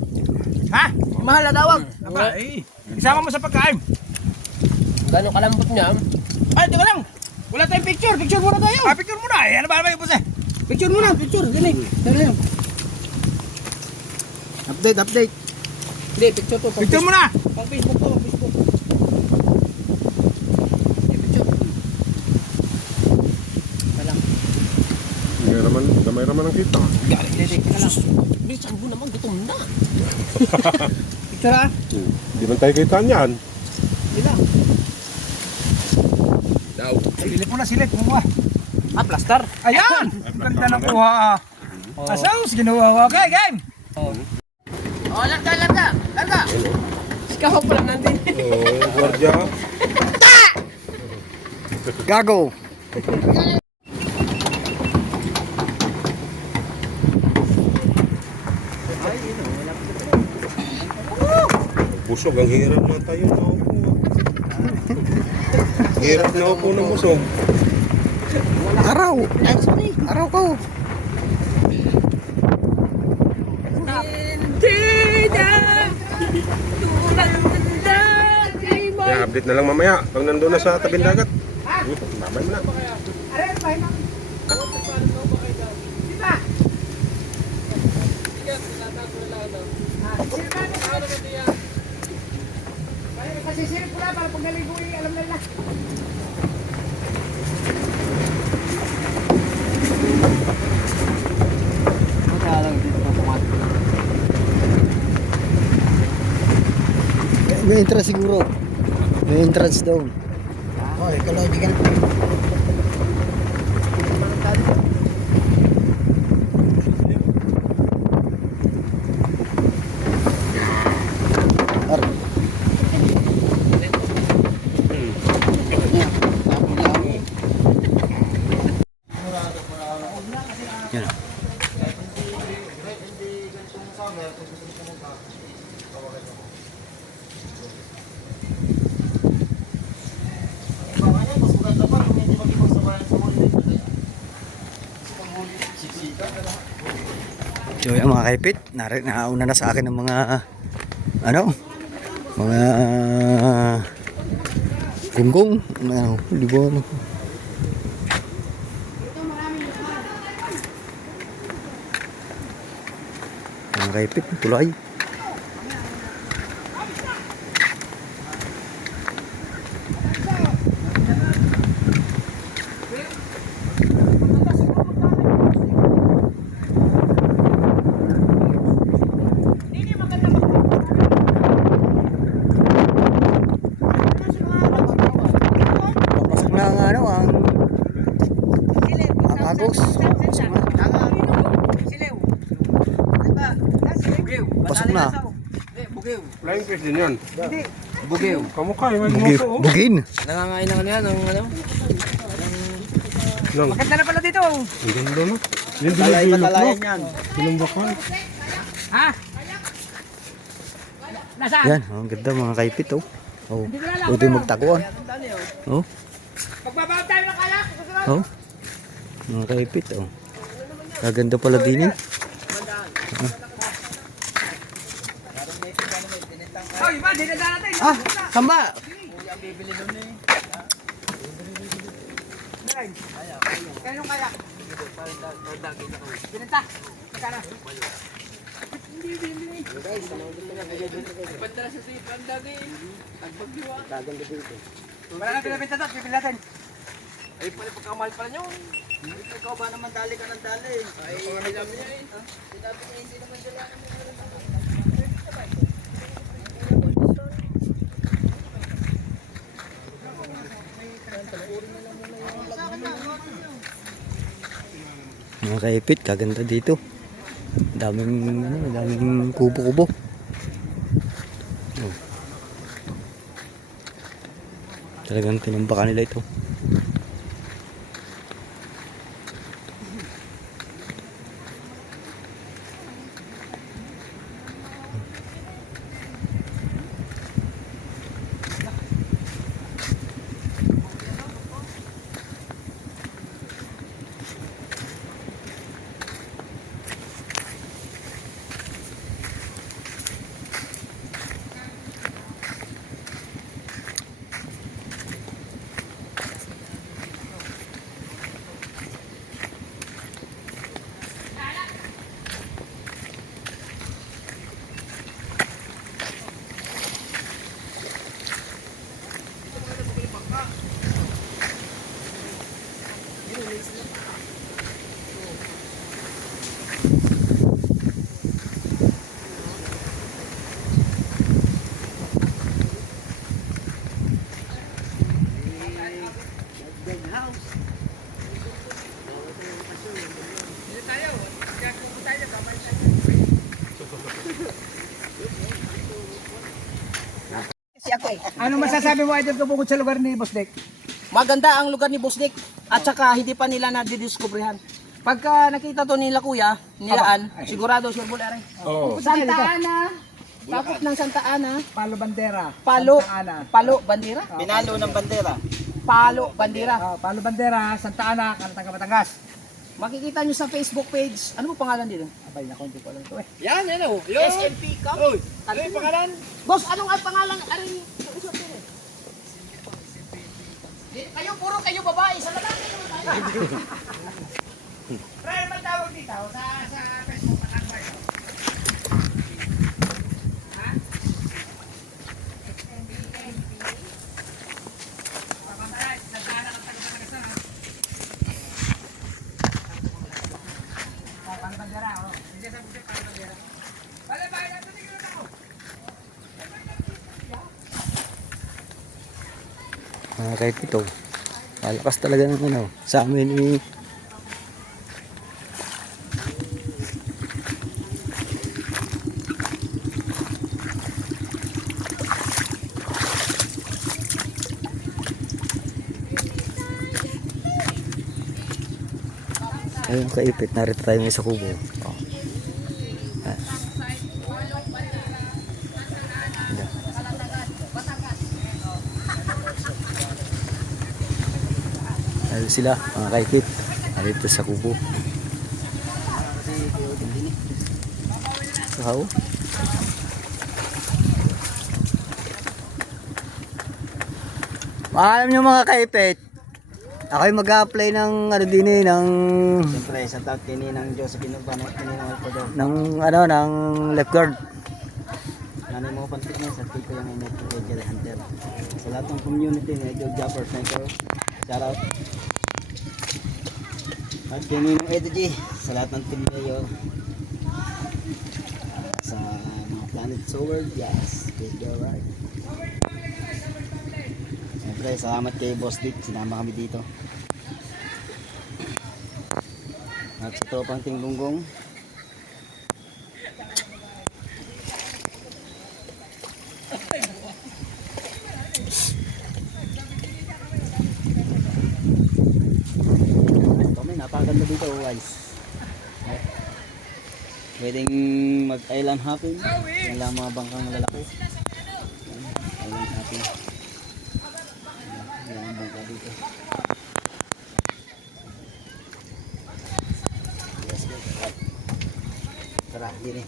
Ha? Mahal na tawag. Aba, eh. Isama mo sa pagkain. Gano'ng kalambot niya? Ay, teka lang. Wala tayong picture. Picture muna tayo. Ah, picture muna. Eh, ano ba naman yung boss eh? Picture muna. Picture. Dali. Dali. Update. Hindi, picture to. Picture muna. Pang Facebook to. Pang Facebook. Gamay naman ang kita. Bilisan mo naman, gutom na. Picture ah. Hindi man tayo kita niyan. Hindi na. Silip mo ah. Ah, plaster. Ayan! Ganda ng kuha ah. Asaus, ginawa ko. Okay, game! Oh, larga. Ikaw pala nandun. Gwardiya. Gago! Busog, ang hirap na tayo na upo. Hirap na upo ng busog. Araw! Araw ko! Kaya update na lang mamaya. Pag nandun na sa tabing dagat. Mamay mo na. Kasi silip ko na para pag naligo alam na lang. May entrance siguro. May entrance daw. Oh, ecological. Yan o. So yung mga kaipit, nauna na sa akin ng mga mga gunggong, libon. Mga kaipit, tulay. Papasok na ang ang agos. Pasok na. Flying fish din yan. Bugew. Kamukha, may gusto. Bugin. Nangangain ng ano yan, ng ano? Maganda na pala dito. Ang ganda no? Yung dinagilok no? Sinumbakal. Ha? Nasaan? Yan, ang ganda mga kaipit oh. Oh, pwede magtaguan. Oh, Magbabaw tayo ng kayak. oh. Mga kaipit oh. Kaganda pala din eh. Oh, iba, dinadaan natin. Ah, samba. Kaya yung kayak. Binenta. Magkano? Wala na pinabenta to, pipil natin. Ay, pala pagkamahal pala nyo. Ikaw ba naman dali ka ng dali? Ay, alam niya eh. Sinabi niya, hindi naman sila. Mga kaipit, kaganda dito. Daming kubo-kubo. Oh. Talagang tinambakan nila ito. Si ako eh. Ano masasabi mo idol bukod sa lugar ni Boss Dick? Maganda ang lugar ni Boss Dick at saka hindi pa nila nadidiskubrihan. Pagka nakita to nila kuya, nilaan, sigurado sure bulan rin. Oo. Santa Ana. Tapos ng Santa Ana. Palo Bandera. Palo. Santa Ana. Palo Bandera. Pinalo ng bandera. Palo Bandera. Palo Bandera, Santa Ana, Kalatanga, Batangas. Makikita nyo sa Facebook page. Ano mo pangalan dito? Abay, naku, hindi ko alam ito eh. Yan, ano? Yun. SMP Camp. Ano yung pangalan? Boss, anong ang pangalan? Aring usap din eh. Kayo, puro kayo babae. Sa lalaki naman tayo. Pre, may tawag dito sa Facebook at ang bayo. Mga kaipito. Malakas talaga ng ano. Sa amin eh. Ayun kaipit, narito tayo ngayon sa kubo. Oh. Ah. Ayun sila, mga kaipit. Narito sa kubo. Wow. Alam nyo mga kaipit, ako'y mag-a-apply ng ano din eh, ng Siyempre, sa tawag kini ng Josephine Urbano, kini ng Alpado. ng lifeguard. Nanay mo pantik niya sa tiko yung init ko Jerry Hunter. Sa lahat ng community ni Joe Japper, Sniper, shout out. At kini ng Edo G, sa lahat ng team niyo. Sa mga Planet Solar, yes, video right. Siyempre, salamat kay Boss Dick, sinama kami dito. At sa tropang Tinggunggung. Kami, napakaganda dito guys. Pwedeng mag-island hopping. Yan lang mga bangkang lalaki. Island hopping. Yan ang bangka dito. Yes, good. Tara, dito.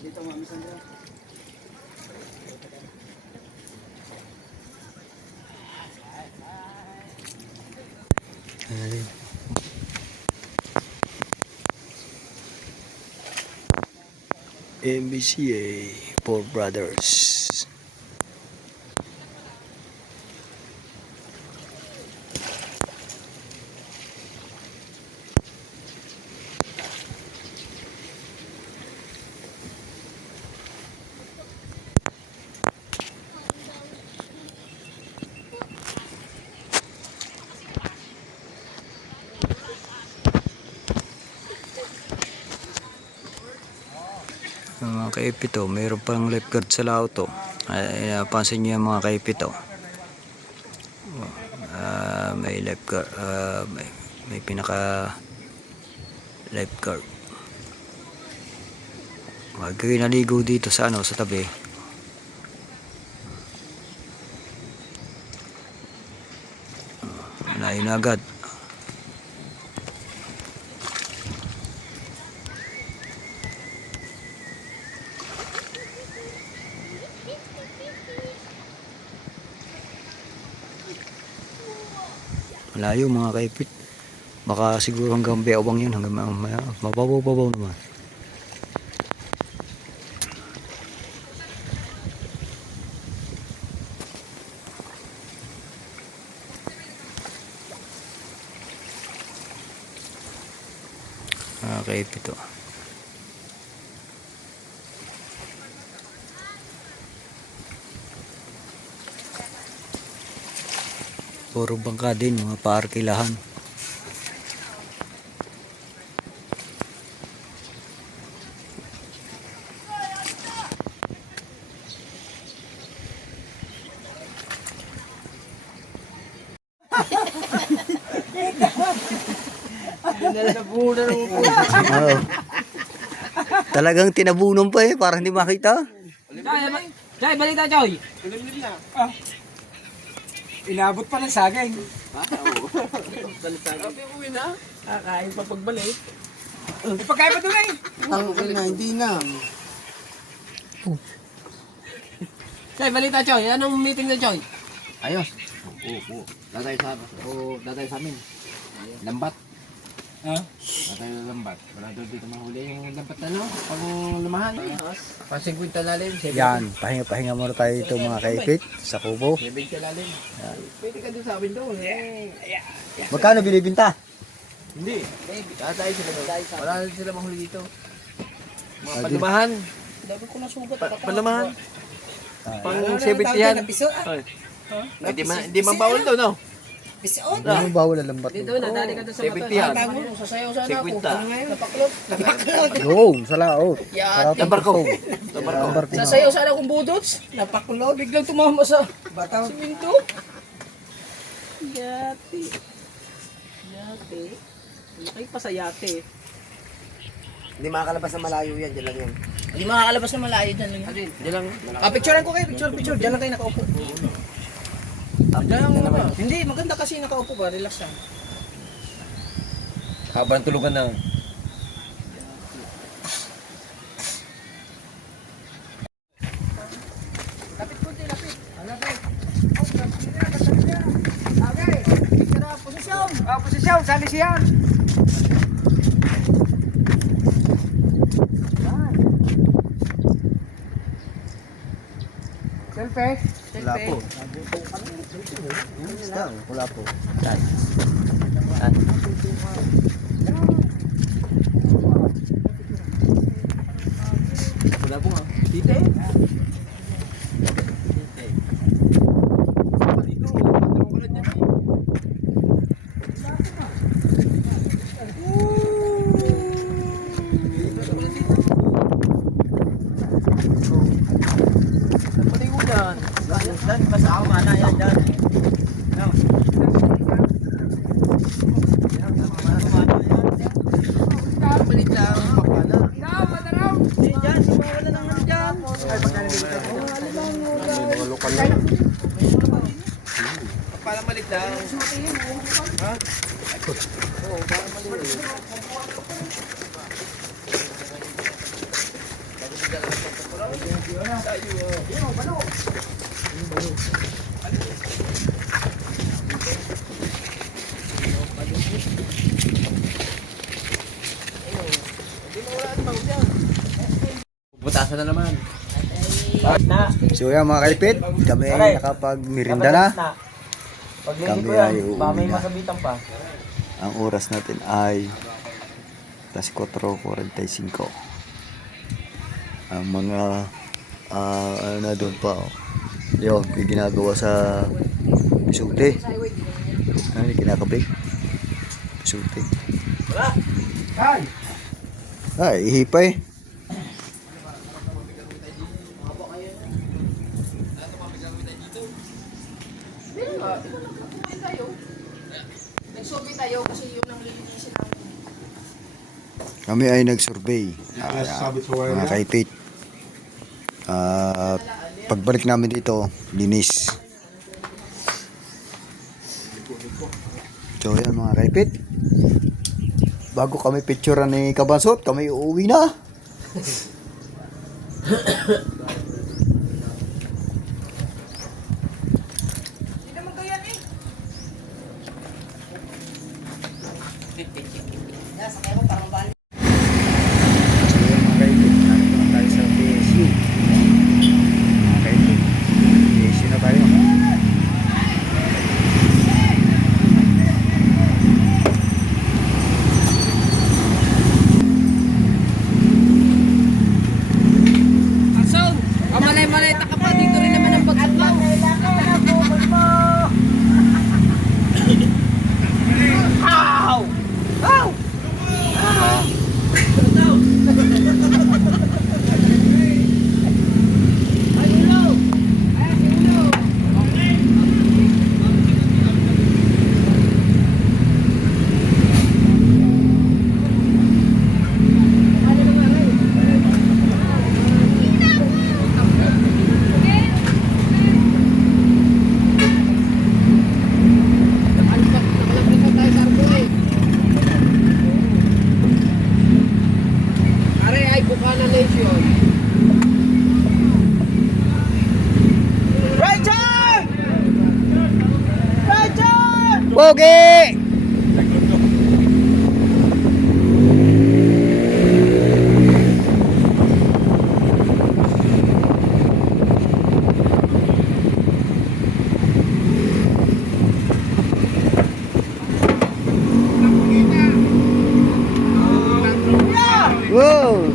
Dito, Mami Sandra. Ayun. MBCA Four Brothers. Mga kaipito, mayroon pang lifeguard sa Lauto. Ay, napansin niyo yung mga kaipito. May lifeguard, may pinaka lifeguard. Huwag kayo naligo dito sa ano, sa tabi. Malayo na agad. Malayo mga kaipit. Baka siguro hanggang Beawang yun. Hanggang mababaw-babaw naman. kaipit oh. Puro bangka din, mga paarkilahan. Oo. Talagang tinabunan pa eh, para hindi makita. Jay, balita, Joy. Inabot pa ng saging. Kakain pa pagbalik. Ipagkaya pa doon eh. Jay, balita, Joy. Anong meeting na, Joy? Ayos. Oo. Datay sa amin. Lambat. Ha? Datay ng lambat. Wala doon dito mahuli yung lambat na no? Pang lumahan. Pang 50 lalim. Yan, pahinga-pahinga muna tayo dito mga kaipit sa kubo. 70 lalim. Pwede ka din sa amin doon. Magkano binibinta? Hindi. Datay sila doon. Wala rin sila mahuli dito. Mga palumahan. Dapat ko nasugat. Palumahan. Pang 70 yan. Hindi man bawal to, no? Ano bawal na lambat Dito, mo? nadali ka doon sa 70 yan. Sasayaw sana ako. 50. Napaklot. Oo, sa laot. Yan. Lambarko. Lambarko. Sasayaw sana akong budots. Napaklot. Biglang tumama sa siminto. Yate. Yate. Ay pa sa yate. Hindi makakalabas na malayo yan, dyan lang yan. Hindi makakalabas na malayo dyan lang. Diyan lang. Picturean ko kayo. Picture. Dyan lang kayo nakaupo. Diyan lang naman. Hindi, maganda kasi nakaupo ba. Relax lang. Habang tulugan na. Posisyon, sali siya. Selfie. Wala po. Wala po. Wala po nga. Dito eh. Parang malit lang. Ha? Oo, parang malit. Butasan na naman. So yan mga kaipit, kami ay nakapag-merinda na. Kami ay uuwi na. pa. Ang oras natin ay plus 4:45. Ang mga ano na doon pa oh. Yun, yung ginagawa sa pisute. Ano yung kinakabig? Pisute. Ay, ihipay. Nagsurvey tayo kasi yun ang lilinisin namin. Kami ay nag-survey. Mga kaipit. Pagbalik namin dito, linis. So yan mga kaipit. Bago kami picturean ni Kabansot, kami uuwi na. Pogi! Wow!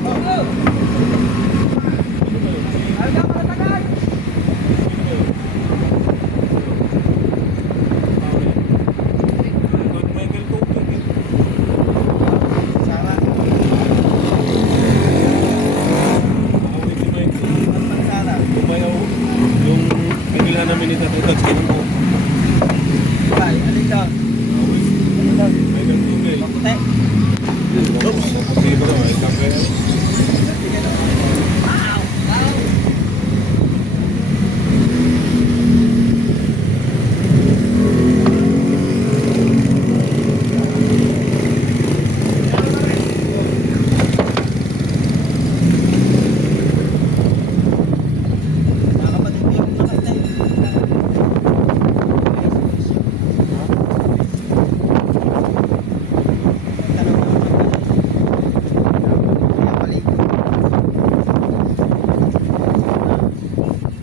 Yung pagkila namin ni Tatay Tots, ganun po. Michael Tugay. Maputi ba ka? May kape.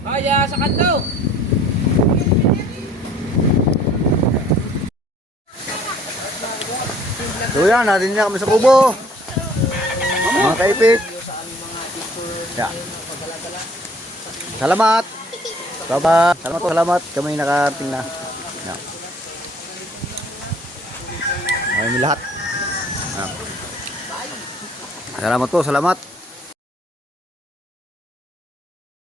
Kaya sa kanto. So yan, natin na kami sa kubo. Mga kaipit. Yan. Salamat. Salamat. Kami nakarating na. Yan. Kami lahat. Yan. Salamat po, salamat.